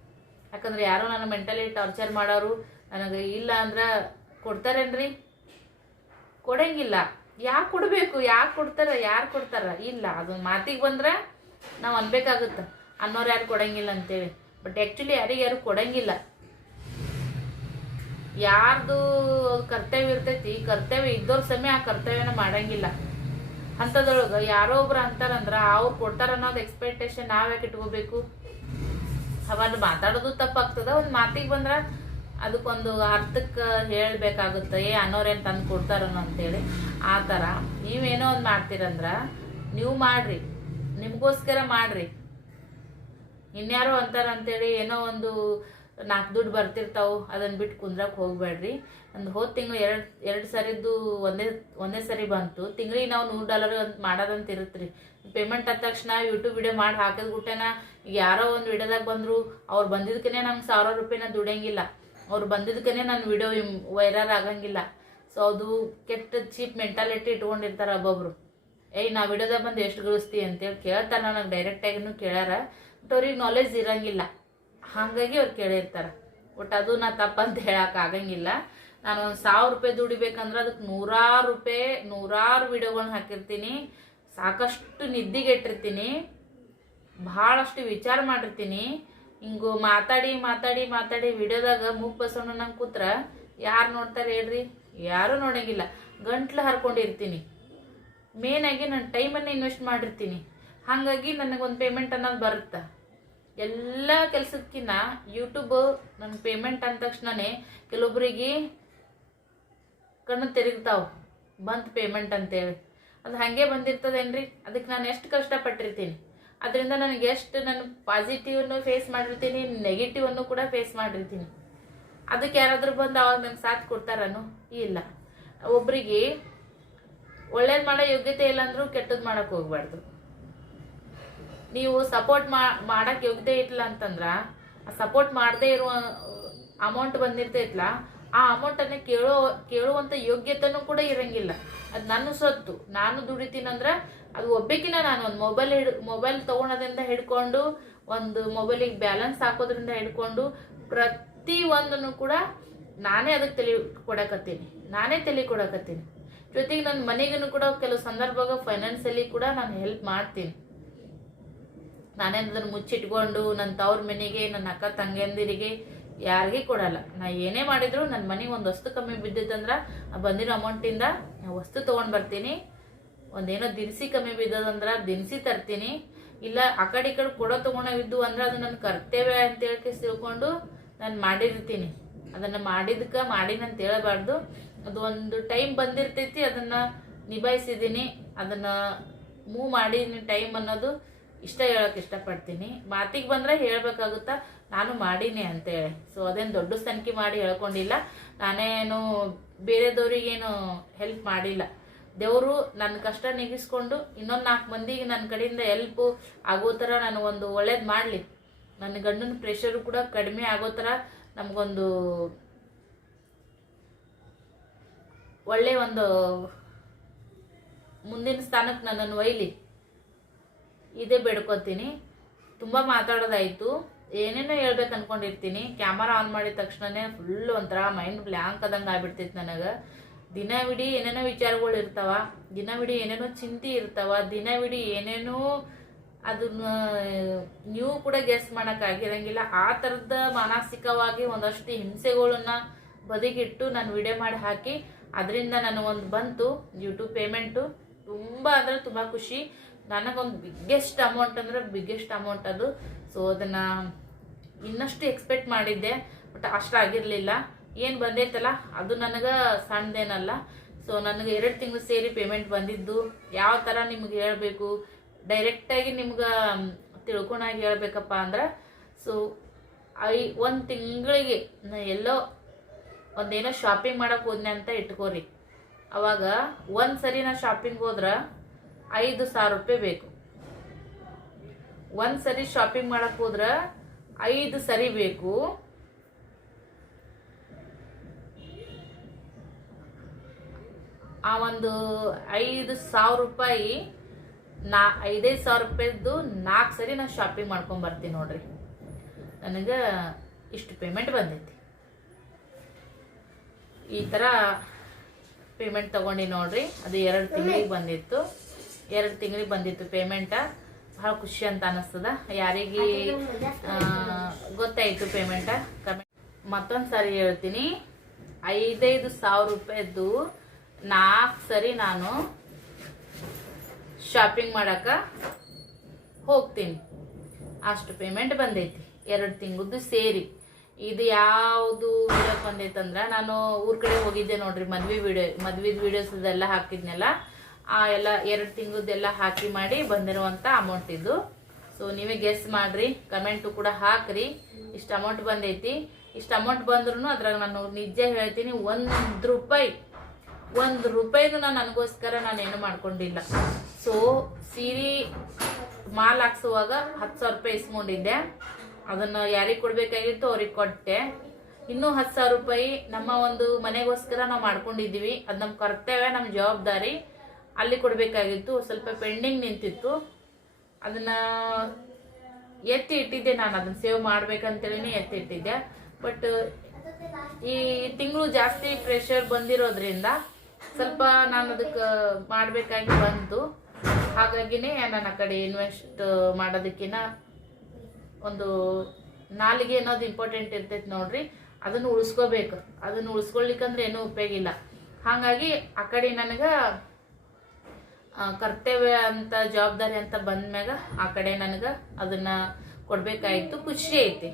ಯಾಕಂದ್ರೆ ಯಾರೋ ನನ್ನ ಮೆಂಟಲಿ ಟಾರ್ಚರ್ ಮಾಡೋರು ನನಗೆ ಇಲ್ಲ ಅಂದ್ರೆ ಕೊಡ್ತಾರೇನ್ರಿ? ಕೊಡಂಗಿಲ್ಲ. ಯಾಕೆ ಕೊಡಬೇಕು? ಯಾಕೆ ಕೊಡ್ತಾರ? ಯಾರು ಕೊಡ್ತಾರ? ಇಲ್ಲ. ಅದು ಮಾತಿಗೆ ಬಂದ್ರೆ ನಾವು ಅನ್ಬೇಕಾಗುತ್ತೆ. ಅನ್ನೋರು ಯಾರು ಕೊಡಂಗಿಲ್ಲ ಅಂತೇಳಿ. ಬಟ್ ಆ್ಯಕ್ಚುಲಿ ಯಾರಿಗೆ ಯಾರು ಕೊಡಂಗಿಲ್ಲ. ಯಾರ್ದು ಕರ್ತವ್ಯ ಇರ್ತೈತಿ ಕರ್ತವ್ಯ ಇದ್ದವ್ರ ಸಮಯ ಆ ಕರ್ತವ್ಯನ ಮಾಡಂಗಿಲ್ಲ. ಅಂಥದ್ರೊಳಗೆ ಯಾರೋ ಒಬ್ರು ಅಂತಾರಂದ್ರ ಅವ್ರು ಕೊಡ್ತಾರ ಅನ್ನೋದು ಎಕ್ಸ್ಪೆಕ್ಟೇಷನ್ ನಾವ್ ಯಾಕೆ ಇಟ್ಕೋಬೇಕು? ಅವಾಗ ಮಾತಾಡೋದು ತಪ್ಪಾಗ್ತದ, ಒಂದು ಮಾತಿಗೆ ಬಂದ್ರ ಅದಕ್ಕೊಂದು ಅರ್ಥಕ್ಕೆ ಹೇಳಬೇಕಾಗುತ್ತೆ, ಏ ಅನ್ನೋರೇನು ತಂದು ಕೊಡ್ತಾರನೋ ಅಂತೇಳಿ. ಆ ಥರ ನೀವೇನೋ ಒಂದು ಮಾಡ್ತೀರಂದ್ರ ನೀವು ಮಾಡ್ರಿ, ನಿಮಗೋಸ್ಕರ ಮಾಡ್ರಿ. ಇನ್ಯಾರೋ ಅಂತಾರ ಅಂತೇಳಿ ಏನೋ ಒಂದು ನಾಲ್ಕು ದುಡ್ಡು ಬರ್ತಿರ್ತಾವೆ ಅದನ್ನು ಬಿಟ್ಟು ಕುಂದ್ರಕ್ಕೆ ಹೋಗಬೇಡ್ರಿ. ಒಂದು ಹೋದ ತಿಂಗಳು ಎರಡು ಎರಡು ಸರಿದು ಒಂದೇ ಒಂದೇ ಸರಿ ಬಂತು. ತಿಂಗಳಿಗೆ ನಾವು ನೂರು ಡಾಲರ್ ಅಂತ ಮಾಡೋದಂತ ಇರುತ್ತೆ ಪೇಮೆಂಟ್ ಆದ ತಕ್ಷಣ ಯೂಟ್ಯೂಬ್ ವಿಡಿಯೋ ಮಾಡಿ ಹಾಕಿದ ಗುಟ್ಟೆನ ಯಾರೋ ಒಂದು ವಿಡಿಯೋದಾಗ ಬಂದರು, ಅವ್ರು ಬಂದಿದ್ದಕ್ಕೇ ನಂಗೆ ಸಾವಿರ ರೂಪಾಯಿನ ದುಡಿಯಂಗಿಲ್ಲ. ಅವ್ರು ಬಂದಿದ್ದಕ್ಕೇ ನನ್ನ ವಿಡಿಯೋ ವೈರಲ್ ಆಗಂಗಿಲ್ಲ. ಸೊ ಅದು ಕೆಟ್ಟ, ಚೀಪ್ ಮೆಂಟಾಲಿಟಿ ಇಟ್ಕೊಂಡಿರ್ತಾರೆ ಒಬ್ಬೊಬ್ರು. ಏಯ್ ನಾ ವಿಡಿಯೋದಾಗ ಬಂದು ಎಷ್ಟು ಗಳಿಸ್ತೀವಿ ಅಂತೇಳಿ ಕೇಳ್ತಾರೆ ನನಗೆ ಡೈರೆಕ್ಟಾಗಿನೂ ಕೇಳ್ಯಾರ. ಬಟ್ ಅವ್ರಿಗೆ ನಾಲೆಜ್ ಇರಂಗಿಲ್ಲ. ಹಾಗಾಗಿ ಅವ್ರು ಕೇಳಿರ್ತಾರೆ. ಬಟ್ ಅದು ನಾ ತಪ್ಪಂತ ಹೇಳಕ್ ಆಗಂಗಿಲ್ಲ. ನಾನು ಒಂದು ಸಾವಿರ ರೂಪಾಯಿ ದುಡಿಬೇಕಂದ್ರೆ ಅದಕ್ಕೆ ನೂರಾರು ರೂಪಾಯಿ ನೂರಾರು ವಿಡಿಯೋಗಳನ್ನ ಹಾಕಿರ್ತೀನಿ. ಸಾಕಷ್ಟು ನಿದ್ದಿಗೆಟ್ಟಿರ್ತೀನಿ. ಭಾಳಷ್ಟು ವಿಚಾರ ಮಾಡಿರ್ತೀನಿ. ಹಿಂಗು ಮಾತಾಡಿ ಮಾತಾಡಿ ಮಾತಾಡಿ ವಿಡಿಯೋದಾಗ ಮೂಗ್ ಬಸವಣ್ಣ ನಂಗೆ ಕೂತ್ರ, ಯಾರು ನೋಡ್ತಾರೆ ಹೇಳ್ರಿ? ಯಾರೂ ನೋಡಂಗಿಲ್ಲ. ಗಂಟ್ಲು ಹರ್ಕೊಂಡಿರ್ತೀನಿ. ಮೇನಾಗಿ ನಾನು ಟೈಮನ್ನು ಇನ್ವೆಸ್ಟ್ ಮಾಡಿರ್ತೀನಿ. ಹಾಗಾಗಿ ನನಗೊಂದು ಪೇಮೆಂಟ್ ಅನ್ನೋದು ಬರುತ್ತೆ? ಎಲ್ಲ ಕೆಲಸಕ್ಕಿನ್ನ ಯೂಟ್ಯೂಬ್ ನನ್ನ ಪೇಮೆಂಟ್ ಅಂದ ತಕ್ಷಣನೇ ಕೆಲವೊಬ್ಬರಿಗೆ ಕಣ್ಣು ತೆರಗ್ತಾವ. ಬಂತು ಪೇಮೆಂಟ್ ಅಂತೇಳಿ. ಅದು ಹಾಗೆ ಬಂದಿರ್ತದೇನ್ರಿ? ಅದಕ್ಕೆ ನಾನು ಎಷ್ಟು ಕಷ್ಟಪಟ್ಟಿರ್ತೀನಿ. ಅದರಿಂದ ನನಗೆ ಎಷ್ಟು ನಾನು ಪಾಸಿಟಿವನ್ನು ಫೇಸ್ ಮಾಡಿರ್ತೀನಿ ನೆಗೆಟಿವನ್ನು ಕೂಡ ಫೇಸ್ ಮಾಡಿರ್ತೀನಿ. ಅದಕ್ಕೆ ಯಾರಾದರೂ ಬಂದು ಅವಾಗ ನಂಗೆ ಸಾಥ್ ಕೊಡ್ತಾರನು ಇಲ್ಲ. ಒಬ್ಬರಿಗೆ ಒಳ್ಳೇದು ಮಾಡೋ ಯೋಗ್ಯತೆ ಇಲ್ಲ ಅಂದರೂ ಕೆಟ್ಟದ್ದು ಮಾಡೋಕ್ಕೆ ಹೋಗ್ಬಾರ್ದು. ನೀವು ಸಪೋರ್ಟ್ ಮಾಡಕ್ ಯೋಗ್ಯತೆ ಇಟ್ಲ ಅಂತಂದ್ರ ಸಪೋರ್ಟ್ ಮಾಡದೇ ಇರುವ ಅಮೌಂಟ್ ಬಂದಿರ್ತೈತ್ಲ, ಆ ಅಮೌಂಟ್ ಅನ್ನ ಕೇಳೋ, ಕೇಳುವಂತ ಯೋಗ್ಯತೆನೂ ಕೂಡ ಇರಂಗಿಲ್ಲ. ಅದು ನನ್ನ ಸೊತ್ತು. ನಾನು ದುಡಿತೀನಂದ್ರ ಅದು ಒಬ್ಬಕಿನ ನಾನು ಒಂದು ಮೊಬೈಲ್ ಹಿಡ್ ಮೊಬೈಲ್ ತಗೊಳೋದ್ರಿಂದ ಹಿಡ್ಕೊಂಡು, ಒಂದು ಮೊಬೈಲಿಗೆ ಬ್ಯಾಲೆನ್ಸ್ ಹಾಕೋದ್ರಿಂದ ಹಿಡ್ಕೊಂಡು, ಪ್ರತಿ ಒಂದನ್ನು ಕೂಡ ನಾನೇ ಅದಕ್ಕೆ ತಲೆ ಕೊಡಕತ್ತೀನಿ. ನಾನೇ ತಲೆ ಕೊಡಕತ್ತೀನಿ. ಜೊತೆಗೆ ನನ್ನ ಮನೆಗೂ ಕೂಡ ಕೆಲವು ಸಂದರ್ಭ ಫೈನಾನ್ಸಲ್ಲಿ ಕೂಡ ನಾನು ಹೆಲ್ಪ್ ಮಾಡ್ತೀನಿ. ನಾನೇನು ಅದನ್ನು ಮುಚ್ಚಿಟ್ಕೊಂಡು ನನ್ನ ತವ್ರ ಮನೆಗೆ ನನ್ನ ಅಕ್ಕ ತಂಗಿಯಂದಿರಿಗೆ ಯಾರಿಗೆ ಕೊಡಲ್ಲ. ನಾ ಏನೇ ಮಾಡಿದ್ರು ನನ್ನ ಮನೆಗೆ ಒಂದು ವಸ್ತು ಕಮ್ಮಿ ಬಿದ್ದಿತ್ತಂದ್ರೆ ಆ ಬಂದಿರೋ ಅಮೌಂಟಿಂದ ನಾ ವಸ್ತು ತೊಗೊಂಡು ಬರ್ತೀನಿ. ಒಂದೇನೋ ದಿನಸಿ ಕಮ್ಮಿ ಬಿದ್ದದಂದ್ರೆ ದಿನಸಿ ತರ್ತೀನಿ. ಇಲ್ಲ ಆ ಕಡೆ ಈ ಕಡೆ ಕೊಡೋ ತೊಗೊಂಡಿದ್ದು ಅಂದ್ರೆ ಅದು ನನ್ನ ಕರ್ತವ್ಯ ಅಂತ ಹೇಳಕ್ಕೆ ತಿಳ್ಕೊಂಡು ನಾನು ಮಾಡಿರ್ತೀನಿ. ಅದನ್ನು ಮಾಡಿದ್ಕ ಮಾಡಿನಂತ ಹೇಳಬಾರ್ದು. ಅದು ಒಂದು ಟೈಮ್ ಬಂದಿರ್ತೈತಿ, ಅದನ್ನು ನಿಭಾಯಿಸಿದ್ದೀನಿ ಅದನ್ನು ಮೂವ್ ಮಾಡಿದ್ದೀನಿ ಟೈಮ್ ಅನ್ನೋದು ಇಷ್ಟ ಹೇಳಕ್ ಇಷ್ಟಪಡ್ತೀನಿ. ಮಾತಿಗೆ ಬಂದ್ರೆ ಹೇಳಬೇಕಾಗುತ್ತಾ, ನಾನು ಮಾಡೀನಿ ಅಂತೇಳಿ. ಸೊ ಅದೇನು ದೊಡ್ಡ ಸಂಖ್ಯೆ ಮಾಡಿ ಹೇಳ್ಕೊಂಡಿಲ್ಲ. ನಾನೇನು ಬೇರೆದವ್ರಿಗೇನು ಹೆಲ್ಪ್ ಮಾಡಿಲ್ಲ. ದೇವರು ನನ್ನ ಕಷ್ಟ ನೀಗಿಸ್ಕೊಂಡು ಇನ್ನೊಂದು ನಾಲ್ಕು ಮಂದಿಗೆ ನನ್ನ ಕಡೆಯಿಂದ ಹೆಲ್ಪ್ ಆಗೋ ಥರ ನಾನು ಒಂದು ಒಳ್ಳೇದು ಮಾಡಲಿ. ನನ್ನ ಗಂಡನ ಪ್ರೆಷರು ಕೂಡ ಕಡಿಮೆ ಆಗೋ ಥರ ನಮಗೊಂದು ಒಳ್ಳೆ ಒಂದು ಮುಂದಿನ ಸ್ಥಾನಕ್ಕೆ ನನ್ನನ್ನು ಒಯ್ಲಿ. ಇದೇ ಬೇಡ್ಕೊತೀನಿ. ತುಂಬ ಮಾತಾಡೋದಾಯಿತು. ಏನೇನೋ ಹೇಳ್ಬೇಕು ಅನ್ಕೊಂಡಿರ್ತೀನಿ. ಕ್ಯಾಮರಾ ಆನ್ ಮಾಡಿದ ತಕ್ಷಣನೇ ಫುಲ್ ಒಂಥರ ಮೈಂಡ್ ಬ್ಲ್ಯಾಂಕ್ ಆದಂಗೆ ಆಗ್ಬಿಡ್ತೈತಿ ನನಗೆ. ದಿನವಿಡೀ ಏನೇನೋ ವಿಚಾರಗಳು ಇರ್ತಾವ ದಿನವಿಡೀ ಏನೇನೋ ಚಿಂತೆ ಇರ್ತಾವ ದಿನವಿಡೀ ಏನೇನೋ ಅದನ್ನ, ನೀವು ಕೂಡ ಗೆಸ್ ಮಾಡೋಕ್ಕಾಗಿರಂಗಿಲ್ಲ ಆ ಥರದ ಮಾನಸಿಕವಾಗಿ ಒಂದಷ್ಟು ಹಿಂಸೆಗಳನ್ನ ಬದಿಗಿಟ್ಟು ನಾನು ವಿಡಿಯೋ ಮಾಡಿ ಹಾಕಿ, ಅದರಿಂದ ನನಗೊಂದು ಬಂತು ಯೂಟ್ಯೂಬ್ ಪೇಮೆಂಟು ತುಂಬ ಅಂದರೆ ತುಂಬ ಖುಷಿ. ನನಗೊಂದು ಬಿಗ್ಗೆಸ್ಟ್ ಅಮೌಂಟ್ ಅಂದರೆ ಬಿಗ್ಗೆಸ್ಟ್ ಅಮೌಂಟ್ ಅದು. ಸೊ ಅದನ್ನು ಇನ್ನಷ್ಟು ಎಕ್ಸ್ಪೆಕ್ಟ್ ಮಾಡಿದ್ದೆ ಬಟ್ ಅಷ್ಟಾಗಿರಲಿಲ್ಲ ಏನು ಬಂದೈತಲ್ಲ ಅದು ನನಗೆ ಸಣ್ಣದೇನಲ್ಲ ಸೊ ನನಗೆ ಎರಡು ತಿಂಗಳು ಸೇರಿ ಪೇಮೆಂಟ್ ಬಂದಿದ್ದು. ಯಾವ ಥರ ನಿಮ್ಗೆ ಹೇಳಬೇಕು? ಡೈರೆಕ್ಟಾಗಿ ನಿಮ್ಗೆ ತಿಳ್ಕೊಂಡಾಗಿ ಹೇಳ್ಬೇಕಪ್ಪ ಅಂದ್ರೆ ಸೊ ಐ, ಒಂದು ತಿಂಗಳಿಗೆ ಎಲ್ಲೋ ಒಂದೇನೋ ಶಾಪಿಂಗ್ ಮಾಡೋಕೆ ಹೋದ್ನೆ ಅಂತ ಇಟ್ಕೋರಿ. ಅವಾಗ ಒಂದು ಸರಿ ನಾ ಶಾಪಿಂಗ್ ಹೋದ್ರೆ ಐದು ಸಾವಿರ ರೂಪಾಯಿ ಬೇಕು. ಒಂದು ಸರಿ ಶಾಪಿಂಗ್ ಮಾಡಕ್ಕೆ ಹೋದ್ರೆ ಐದು ಸರಿ ಬೇಕು. ಆ ಒಂದು ಐದು ಸಾವಿರ ರೂಪಾಯಿ ನಾ ಐದೈದು ಸಾವಿರ ರೂಪಾಯಿದ್ದು ನಾಲ್ಕು ಸರಿ ನಾನು ಶಾಪಿಂಗ್ ಮಾಡ್ಕೊಂಡ್ ಬರ್ತೀನಿ ನೋಡ್ರಿ. ನನಗೆ ಇಷ್ಟು ಪೇಮೆಂಟ್ ಬಂದೈತಿ. ಈ ಥರ ಪೇಮೆಂಟ್ ತಗೊಂಡಿ ನೋಡ್ರಿ. ಅದು ಎರಡು ತಿಂಗಳಿಗೆ ಬಂದಿತ್ತು. ಎರಡು ತಿಂಗಳಿಗೆ ಬಂದಿತ್ತು ಪೇಮೆಂಟ ಭಾಳ ಖುಷಿ ಅಂತ ಅನಿಸ್ತದ. ಯಾರಿಗೆ ಗೊತ್ತಾಯ್ತು ಪೇಮೆಂಟ ಕಮೆಂಟ್ ಮತ್ತೊಂದು ಸಾರಿ ಹೇಳ್ತೀನಿ. ಐದೈದು ಸಾವಿರ ರೂಪಾಯಿದ್ದು ನಾಲ್ಕು ಸರಿ ನಾನು ಶಾಪಿಂಗ್ ಮಾಡಕ ಹೋಗ್ತೀನಿ. ಅಷ್ಟು ಪೇಮೆಂಟ್ ಬಂದೈತಿ. ಎರಡು ತಿಂಗಳದ್ದು ಸೇರಿ. ಇದು ಯಾವುದು ಬಂದೈತಂದ್ರೆ, ನಾನು ಊರ್ ಕಡೆ ಹೋಗಿದ್ದೆ ನೋಡ್ರಿ, ಮದ್ವೆ ವಿಡಿಯೋ, ಮದ್ವಿದ್ ವಿಡಿಯೋಸ್ ಇದೆಲ್ಲ ಹಾಕಿದ್ನೆಲ್ಲ ಆ ಎಲ್ಲ ಎರಡು ತಿಂಗಳದ್ದೆಲ್ಲ ಹಾಕಿ ಮಾಡಿ ಬಂದಿರುವಂತ ಅಮೌಂಟ್ ಇದು. ಸೊ ನೀವೇ ಗೆಸ್ ಮಾಡ್ರಿ ಕಮೆಂಟು ಕೂಡ ಹಾಕ್ರಿ. ಇಷ್ಟು ಅಮೌಂಟ್ ಬಂದೈತಿ. ಇಷ್ಟು ಅಮೌಂಟ್ ಬಂದ್ರು ಅದ್ರಾಗ ನಾನು ನಿಜ ಹೇಳ್ತೀನಿ, ಒಂದು ರೂಪಾಯಿ, ಒಂದು ರೂಪಾಯಿದು ನಾನು ನನಗೋಸ್ಕರ ನಾನು ಏನು ಮಾಡ್ಕೊಂಡಿಲ್ಲ. ಸೊ ಸೀರೆ ಮಾಲ್ ಹಾಕ್ಸುವಾಗ ಹತ್ತು ಸಾವಿರ ರೂಪಾಯಿ ಇಸ್ಕೊಂಡಿದ್ದೆ. ಅದನ್ನ ಯಾರಿಗೆ ಕೊಡಬೇಕಾಗಿತ್ತು ಅವ್ರಿಗೆ ಕೊಟ್ಟೆ. ಇನ್ನೂ ಹತ್ತು ಸಾವಿರ ರೂಪಾಯಿ ನಮ್ಮ ಒಂದು ಮನೆಗೋಸ್ಕರ ನಾವು ಮಾಡ್ಕೊಂಡಿದ್ದೀವಿ. ಅದು ನಮ್ಮ ಕರ್ತವ್ಯ ನಮ್ಮ ಜವಾಬ್ದಾರಿ. ಅಲ್ಲಿ ಕೊಡಬೇಕಾಗಿತ್ತು, ಸ್ವಲ್ಪ ಪೆಂಡಿಂಗ್ ನಿಂತಿತ್ತು. ಅದನ್ನ ಎತ್ತಿ ಇಟ್ಟಿದ್ದೆ ನಾನು, ಅದನ್ನ ಸೇವ್ ಮಾಡ್ಬೇಕಂತೇಳಿನೇ ಎತ್ತಿ ಇಟ್ಟಿದ್ದೆ. ಬಟ್ ಈ ತಿಂಗಳು ಜಾಸ್ತಿ ಪ್ರೆಷರ್ ಬಂದಿರೋದ್ರಿಂದ ಸ್ವಲ್ಪ ನಾನು ಅದಕ್ಕೆ ಮಾಡಬೇಕಾಗಿ ಬಂತು. ಹಾಗಾಗಿನೇ ನಾನು ಆ ಕಡೆ ಇನ್ವೆಸ್ಟ್ ಮಾಡೋದಕ್ಕಿಂತ ಒಂದು ನಾಲಿಗೆ ಅನ್ನೋದು ಇಂಪಾರ್ಟೆಂಟ್ ಇರ್ತೈತೆ ನೋಡ್ರಿ. ಅದನ್ನು ಉಳಿಸ್ಕೋಬೇಕು. ಅದನ್ನು ಉಳಿಸ್ಕೊಳ್ಲಿಕ್ಕಂದ್ರೆ ಏನೂ ಉಪಯೋಗ ಇಲ್ಲ. ಹಾಗಾಗಿ ಆ ಕಡೆ ನನಗೆ ಕರ್ತವ್ಯ ಅಂತ, ಜವಾಬ್ದಾರಿ ಅಂತ ಬಂದ್ಮ್ಯಾಗ ಆ ಕಡೆ ನನಗೆ ಅದನ್ನ ಕೊಡ್ಬೇಕಾಯ್ತು. ಖುಷಿ ಐತಿ.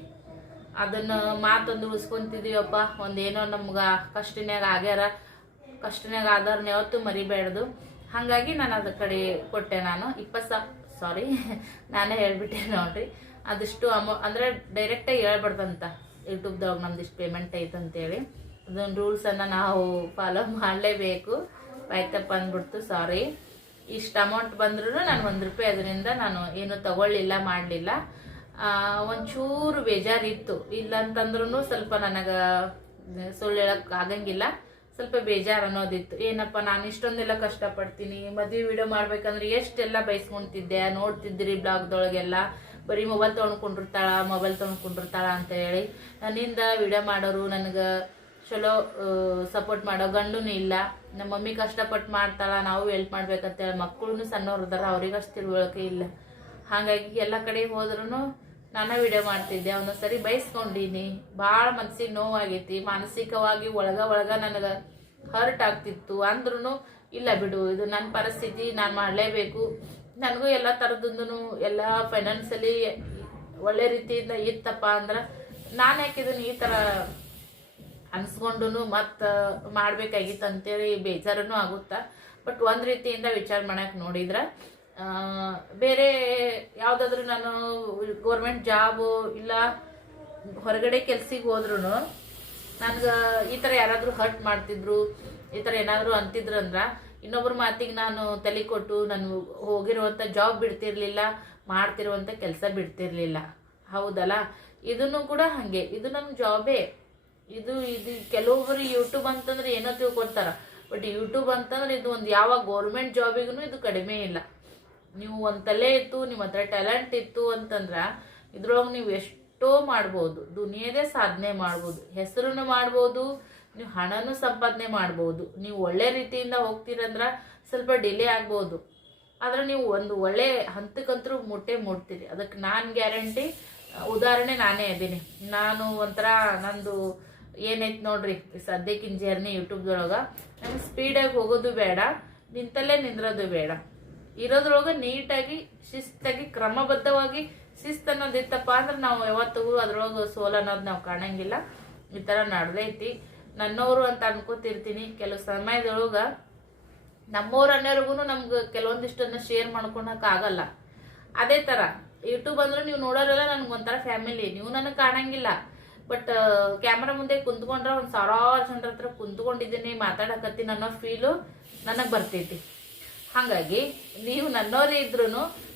ಅದನ್ನ ಮಾತೊಂದು ಉಳಿಸ್ಕೊಂತಿದೀವಪ್ಪ ಒಂದೇನೋ ನಮ್ಗೆ ಕಷ್ಟನ್ಯಾಗ ಆಗ್ಯಾರ. ಕಷ್ಟನ್ಯಾಗ ಆದವ್ರನ್ನ ಯಾವತ್ತೂ ಮರಿಬೇಡ್ದು. ಹಾಗಾಗಿ ನಾನು ಅದ್ರ ಕಡೆ ಕೊಟ್ಟೆ ನಾನು. ಇಪ್ಪತ್ತು ಸಾ ಸಾರಿ ನಾನೇ ಹೇಳ್ಬಿಟ್ಟೆ ನೋಡ್ರಿ. ಅದಿಷ್ಟು ಅಮೌ, ಅಂದರೆ ಡೈರೆಕ್ಟಾಗಿ ಹೇಳ್ಬಾರ್ದಂತ. ಯೂಟ್ಯೂಬ್ದೊಳಗೆ ನಮ್ದು ಇಷ್ಟು ಪೇಮೆಂಟ್ ಐತೆ ಅಂತೇಳಿ ಅದೊಂದು ರೂಲ್ಸನ್ನು ನಾವು ಫಾಲೋ ಮಾಡಲೇಬೇಕು. ಆಯ್ತಪ್ಪ ಅಂದ್ಬಿಡ್ತು ಸಾರಿ ಇಷ್ಟು ಅಮೌಂಟ್ ಬಂದ್ರೂ ನಾನು ಒಂದು ರೂಪಾಯಿ ಅದರಿಂದ ನಾನು ಏನು ತಗೊಳ್ಳಿಲ್ಲ, ಮಾಡಲಿಲ್ಲ. ಒಂಚೂರು ಬೇಜಾರಿತ್ತು. ಇಲ್ಲ ಅಂತಂದ್ರೂ ಸ್ವಲ್ಪ ನನಗೆ ಸುಳ್ಳು ಹೇಳಕ್ಕೆ ಆಗಂಗಿಲ್ಲ. ಸ್ವಲ್ಪ ಬೇಜಾರು ಅನ್ನೋದಿತ್ತು. ಏನಪ್ಪ, ನಾನು ಇಷ್ಟೊಂದೆಲ್ಲ ಕಷ್ಟಪಡ್ತೀನಿ, ಮದುವೆ ವಿಡಿಯೋ ಮಾಡ್ಬೇಕಂದ್ರೆ ಎಷ್ಟೆಲ್ಲ ಬಯಸ್ಕೊಂತಿದ್ದೆ ನೋಡ್ತಿದ್ರಿ ಬ್ಲಾಗ್ದೊಳಗೆಲ್ಲ. ಬರೀ ಮೊಬೈಲ್ ತೊಗೊಂಡ್ಕೊಂಡಿರ್ತಾಳ ಮೊಬೈಲ್ ತೊಗೊಂಡ್ಕೊಂಡಿರ್ತಾಳ ಅಂತ ಹೇಳಿ. ನನ್ನಿಂದ ವಿಡಿಯೋ ಮಾಡೋರು ನನಗೆ ಚಲೋ ಸಪೋರ್ಟ್ ಮಾಡೋ ಗಂಡೂ ಇಲ್ಲ. ನಮ್ಮ ಮಮ್ಮಿ ಕಷ್ಟಪಟ್ಟು ಮಾಡ್ತಾಳ, ನಾವು ಹೆಲ್ಪ್ ಮಾಡ್ಬೇಕಂತೇಳಿ ಮಕ್ಕಳು ಸಣ್ಣವ್ರು ಇದಾರ, ಅವ್ರಿಗೆ ಅಷ್ಟು ತಿಳುವಳಿಕೆ ಇಲ್ಲ. ಹಾಗಾಗಿ ಎಲ್ಲ ಕಡೆ ಹೋದ್ರೂ ನಾನು ವಿಡಿಯೋ ಮಾಡ್ತಿದ್ದೆ ಒಂದೊಂದ್ಸರಿ ಬಯಸ್ಕೊಂಡೀನಿ ಭಾಳ ಮನ್ಸಿಗೆ ನೋವಾಗೈತಿ, ಮಾನಸಿಕವಾಗಿ ಒಳಗ ಒಳಗ ನನಗೆ ಹರ್ಟ್ ಆಗ್ತಿತ್ತು. ಅಂದ್ರೂ ಇಲ್ಲ ಬಿಡು, ಇದು ನನ್ನ ಪರಿಸ್ಥಿತಿ, ನಾನು ಮಾಡಲೇಬೇಕು. ನನಗೂ ಎಲ್ಲ ಥರದ್ದು ಎಲ್ಲ ಫೈನಾನ್ಸಲ್ಲಿ ಒಳ್ಳೆ ರೀತಿಯಿಂದ ಇತ್ತಪ್ಪ ಅಂದ್ರೆ ನಾನು ಯಾಕೆ ಇದನ್ನು ಈ ಥರ ಅನ್ಸ್ಕೊಂಡು ಮತ್ತು ಮಾಡ್ಬೇಕಾಗಿತ್ತು ಅಂತೇಳಿ ಬೇಜಾರನೂ ಆಗುತ್ತಾ? ಬಟ್ ಒಂದು ರೀತಿಯಿಂದ ವಿಚಾರ ಮಾಡಕ್ಕೆ ನೋಡಿದ್ರೆ ಬೇರೆ ಯಾವುದಾದ್ರೂ ನಾನು ಗೌರ್ಮೆಂಟ್ ಜಾಬು ಇಲ್ಲ, ಹೊರಗಡೆ ಕೆಲ್ಸಿಗೆ ಹೋದ್ರೂ ನನಗೆ ಈ ಥರ ಯಾರಾದರೂ ಹರ್ಟ್ ಮಾಡ್ತಿದ್ರು, ಈ ಥರ ಏನಾದರೂ ಅಂತಿದ್ರು ಅಂದ್ರೆ ಇನ್ನೊಬ್ಬರ ಮಾತಿಗೆ ನಾನು ತಲೆ ಕೊಟ್ಟು ನಾನು ಹೋಗಿರುವಂಥ ಜಾಬ್ ಬಿಡ್ತಿರ್ಲಿಲ್ಲ ಮಾಡ್ತಿರುವಂಥ ಕೆಲಸ ಬಿಡ್ತಿರ್ಲಿಲ್ಲ. ಹೌದಲ್ಲ? ಇದನ್ನು ಕೂಡ ಹಾಗೆ. ಇದು ನಮ್ಮ ಜಾಬೇ ಇದು ಇದು ಕೆಲವೊಬ್ಬರು ಯೂಟ್ಯೂಬ್ ಅಂತಂದ್ರೆ ಏನೋ ತಿಳ್ಕೊತಾರ ಬಟ್ ಯೂಟ್ಯೂಬ್ ಅಂತಂದ್ರೆ ಇದು ಒಂದು ಯಾವ ಗೌರ್ಮೆಂಟ್ ಜಾಬಿಗೂ ಇದು ಕಡಿಮೆ ಇಲ್ಲ. ನೀವು ಒಂದು ತಲೆ ಇತ್ತು, ನಿಮ್ಮ ಹತ್ರ ಟ್ಯಾಲೆಂಟ್ ಇತ್ತು ಅಂತಂದ್ರೆ ಇದ್ರೊಳಗೆ ನೀವು ಎಷ್ಟೋ ಮಾಡ್ಬೋದು. ದುನಿಯದೇ ಸಾಧನೆ ಮಾಡ್ಬೋದು. ಹೆಸರನ್ನು ಮಾಡ್ಬೋದು, ನೀವು ಹಣನೂ ಸಂಪಾದನೆ ಮಾಡ್ಬೋದು. ನೀವು ಒಳ್ಳೆ ರೀತಿಯಿಂದ ಹೋಗ್ತೀರಂದ್ರ ಸ್ವಲ್ಪ ಡಿಲೇ ಆಗ್ಬೋದು. ಆದ್ರೆ ನೀವು ಒಂದು ಒಳ್ಳೆ ಹಂತಕ್ಕಂತರೂ ಮುಟ್ಟೆ ಮುಟ್ತೀರಿ ಅದಕ್ಕೆ ನಾನು ಗ್ಯಾರಂಟಿ ಉದಾಹರಣೆ ನಾನೇ ಇದ್ದೀನಿ. ನಾನು ಒಂಥರ ನಂದು ಏನೈತೆ ನೋಡ್ರಿ ಸದ್ಯಕ್ಕಿನ ಜರ್ನಿ ಯೂಟ್ಯೂಬ್ದೊಳಗೆ. ನಮ್ಗೆ ಸ್ಪೀಡಾಗಿ ಹೋಗೋದು ಬೇಡ, ನಿಂತಲ್ಲೇ ನಿಂದ್ರೋದು ಬೇಡ. ಇರೋದ್ರೊಳಗೆ ನೀಟಾಗಿ, ಶಿಸ್ತಾಗಿ, ಕ್ರಮಬದ್ಧವಾಗಿ ಶಿಸ್ತು ಅನ್ನೋದಿತ್ತಪ್ಪ ಅಂದ್ರೆ ನಾವು ಯಾವತ್ತಿಗೂ ಅದ್ರೊಳಗೆ ಸೋಲ್ ಅನ್ನೋದು ನಾವು ಕಾಣಂಗಿಲ್ಲ. ಈ ಥರ ನಡೆದೈತಿ. ನನ್ನವರು ಅಂತ ಅನ್ಕೋತಿರ್ತೀನಿ, ಕೆಲವು ಸಮಯದೊಳಗೆ ನಮ್ಮವ್ರು ಅನ್ನೋರ್ಗು ನಮ್ಗೆ ಕೆಲವೊಂದಿಷ್ಟನ್ನ ಶೇರ್ ಆಗಲ್ಲ. ಅದೇ ಥರ ಯೂಟ್ಯೂಬ್ ಅಂದ್ರೆ ನೀವು ನೋಡೋರೆಲ್ಲ ನನ್ಗೆ ಒಂಥರ ಫ್ಯಾಮಿಲಿ, ನೀವು ನನಗೆ ಕಾಣಂಗಿಲ್ಲ. ಬಟ್ ಕ್ಯಾಮ್ರಾ ಮುಂದೆ ಕುಂತ್ಕೊಂಡ್ರೆ ಒಂದು ಸಾವಿರಾರು ಜನರ ಹತ್ರ ಕುಂತ್ಕೊಂಡಿದ್ದೀನಿ, ಮಾತಾಡಕತ್ತೀನಿ ಅನ್ನೋ ಫೀಲು ನನಗೆ ಬರ್ತೈತಿ. ಹಾಗಾಗಿ, ನೀವು ನನ್ನೋರೇ ಇದ್ರೂ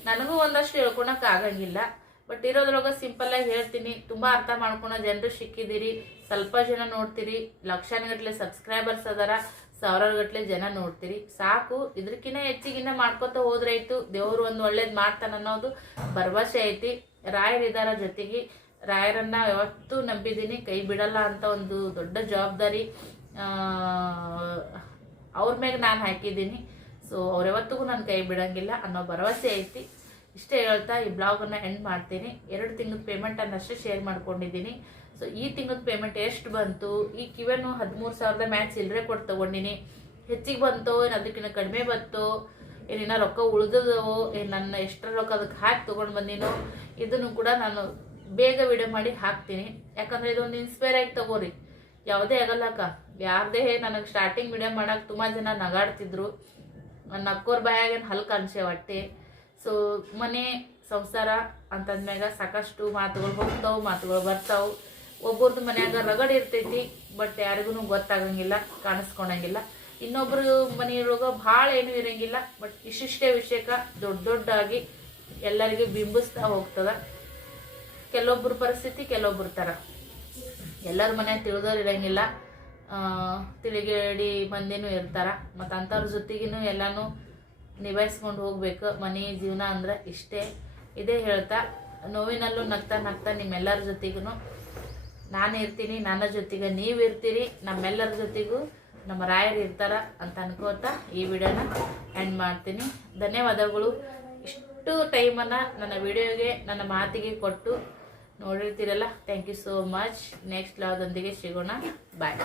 ನನಗೂ ಒಂದಷ್ಟು ಹೇಳ್ಕೊಳಕ್ ಆಗಂಗಿಲ್ಲ. ಬಟ್ ಇರೋದ್ರೊಳಗೆ ಸಿಂಪಲ್ಲಾಗಿ ಹೇಳ್ತೀನಿ. ತುಂಬಾ ಅರ್ಥ ಮಾಡ್ಕೊಳೋ ಜನರು ಸಿಕ್ಕಿದ್ದೀರಿ. ಸ್ವಲ್ಪ ಜನ ನೋಡ್ತೀರಿ. ಲಕ್ಷಾನುಗಟ್ಲೆ ಸಬ್ಸ್ಕ್ರೈಬರ್ಸ್ ಅದಾರ. ಸಾವಿರಾರು ಗಟ್ಲೆ ಜನ ನೋಡ್ತೀರಿ. ಸಾಕು. ಇದ್ರಕಿನ್ನ ಹೆಚ್ಚಿಗಿನ್ನ ಮಾಡ್ಕೊತ ಹೋದ್ರಾಯ್ತು. ದೇವ್ರು ಒಂದು ಒಳ್ಳೇದು ಮಾಡ್ತಾನ ಅನ್ನೋದು ಭರವಸೆ ಐತಿ. ರಾಯರಿದಾರ ಜೊತೆಗೆ ರಾಯರನ್ನ ಯಾವತ್ತೂ ನಂಬಿದ್ದೀನಿ, ಕೈ ಬಿಡಲ್ಲ ಅಂತ ಒಂದು ದೊಡ್ಡ ಜವಾಬ್ದಾರಿ ಅವ್ರ ಮೇಲೆ ನಾನು ಹಾಕಿದ್ದೀನಿ. ಸೊ ಅವ್ರ ಯಾವತ್ತಿಗೂ ನಾನು ಕೈ ಬಿಡಂಗಿಲ್ಲ ಅನ್ನೋ ಭರವಸೆ ಐತಿ. ಇಷ್ಟೇ ಹೇಳ್ತಾ ಈ ಬ್ಲಾಗನ್ನು ಎಂಡ್ ಮಾಡ್ತೀನಿ. ಎರಡು ತಿಂಗಳ ಪೇಮೆಂಟನ್ನು ಅಷ್ಟೇ ಶೇರ್ ಮಾಡ್ಕೊಂಡಿದ್ದೀನಿ. ಸೊ ಈ ತಿಂಗಳ ಪೇಮೆಂಟ್ ಎಷ್ಟು ಬಂತು? ಈ ಕಿವೆನು ಹದಿಮೂರು ಸಾವಿರದ ಮ್ಯಾಚ್ ಚಿಲ್ಲರೆ ಕೊಟ್ಟು ತೊಗೊಂಡಿನಿ. ಹೆಚ್ಚಿಗೆ ಬಂತೋ? ಏನು ಅದಕ್ಕಿಂತ ಕಡಿಮೆ ಬಂತೋ? ಏನಿನ್ನ ರೊಕ್ಕ ಉಳಿದದವೋ ಏನು ನನ್ನ ಎಷ್ಟರ ರೊಕ್ಕ ಅದಕ್ಕೆ ಹಾಕಿ ತೊಗೊಂಡು ಬಂದಿನೋ? ಇದನ್ನು ಕೂಡ ನಾನು ಬೇಗ ವಿಡಿಯೋ ಮಾಡಿ ಹಾಕ್ತೀನಿ. ಯಾಕಂದ್ರೆ ಇದೊಂದು ಇನ್ಸ್ಪೈರ್ ಆಗಿ ತಗೋರಿ. ಯಾವುದೇ ಆಗಲ್ಲಕ್ಕ ಯಾರದೇ ನನಗೆ ಸ್ಟಾರ್ಟಿಂಗ್ ವಿಡಿಯೋ ಮಾಡಕ್ಕೆ ತುಂಬ ಜನ ನಗಾಡ್ತಿದ್ರು. ನನ್ನ ಅಕ್ಕೋರ್ ಬಾಯಾಗೇನು ಹಲ್ಕ ಅನ್ಸೆ ಹೊಟ್ಟೆ. ಸೊ ಮನೆ, ಸಂಸಾರ ಅಂತಂದ್ಮ್ಯಾಗ ಸಾಕಷ್ಟು ಮಾತುಗಳು ಹೋಗ್ತಾವು, ಮಾತುಗಳು ಬರ್ತಾವೆ. ಒಬ್ಬರದ್ದು ಮನ್ಯಾಗ ರಗಡ್ ಇರ್ತೈತಿ, ಬಟ್ ಯಾರಿಗೂ ಗೊತ್ತಾಗಂಗಿಲ್ಲ, ಕಾಣಿಸ್ಕೊಂಡಂಗಿಲ್ಲ. ಇನ್ನೊಬ್ರು ಮನೆಯೊಳಗ ಭಾಳ ಏನೂ ಇರಂಗಿಲ್ಲ, ಬಟ್ ಇಷ್ಟಿಷ್ಟೇ ವಿಷಯಕ್ಕೆ ದೊಡ್ಡ ದೊಡ್ಡಾಗಿ ಎಲ್ಲರಿಗೂ ಬಿಂಬಿಸ್ತಾ ಹೋಗ್ತದ. ಕೆಲವೊಬ್ರ ಪರಿಸ್ಥಿತಿ, ಕೆಲವೊಬ್ರ ಥರ. ಎಲ್ಲರ ಮನೆ ತಿಳಿದವ್ರು ಇರಂಗಿಲ್ಲ. ತಿಳಿಗೇಡಿ ಮಂದಿನೂ ಇರ್ತಾರ. ಮತ್ತು ಅಂಥವ್ರ ಜೊತೆಗಿನೂ ಎಲ್ಲಾನು ನಿಭಾಯಿಸ್ಕೊಂಡು ಹೋಗ್ಬೇಕು. ಮನೆ ಜೀವನ ಅಂದ್ರೆ ಇಷ್ಟೇ. ಇದೇ ಹೇಳ್ತಾ, ನೋವಿನಲ್ಲೂ ನಗ್ತಾ ನಗ್ತಾ ನಿಮ್ಮೆಲ್ಲರ ಜೊತೆಗೂ ನಾನು ಇರ್ತೀನಿ, ನನ್ನ ಜೊತೆಗೆ ನೀವು ಇರ್ತೀರಿ, ನಮ್ಮೆಲ್ಲರ ಜೊತೆಗೂ ನಮ್ಮ ರಾಯರು ಇರ್ತಾರ ಅಂತ ಅನ್ಕೋತಾ ಈ ವಿಡಿಯೋನ ಎಂಡ್ ಮಾಡ್ತೀನಿ. ಧನ್ಯವಾದಗಳು. ಇಷ್ಟು ಟೈಮನ್ನು ನನ್ನ ವಿಡಿಯೋಗೆ, ನನ್ನ ಮಾತಿಗೆ ಕೊಟ್ಟು ನೋಡಿರ್ತೀರಲ್ಲ? Thank you so much next ಲಾದೊಂದಿಗೆ ಸಿಗೋಣ. ಬಾಯ್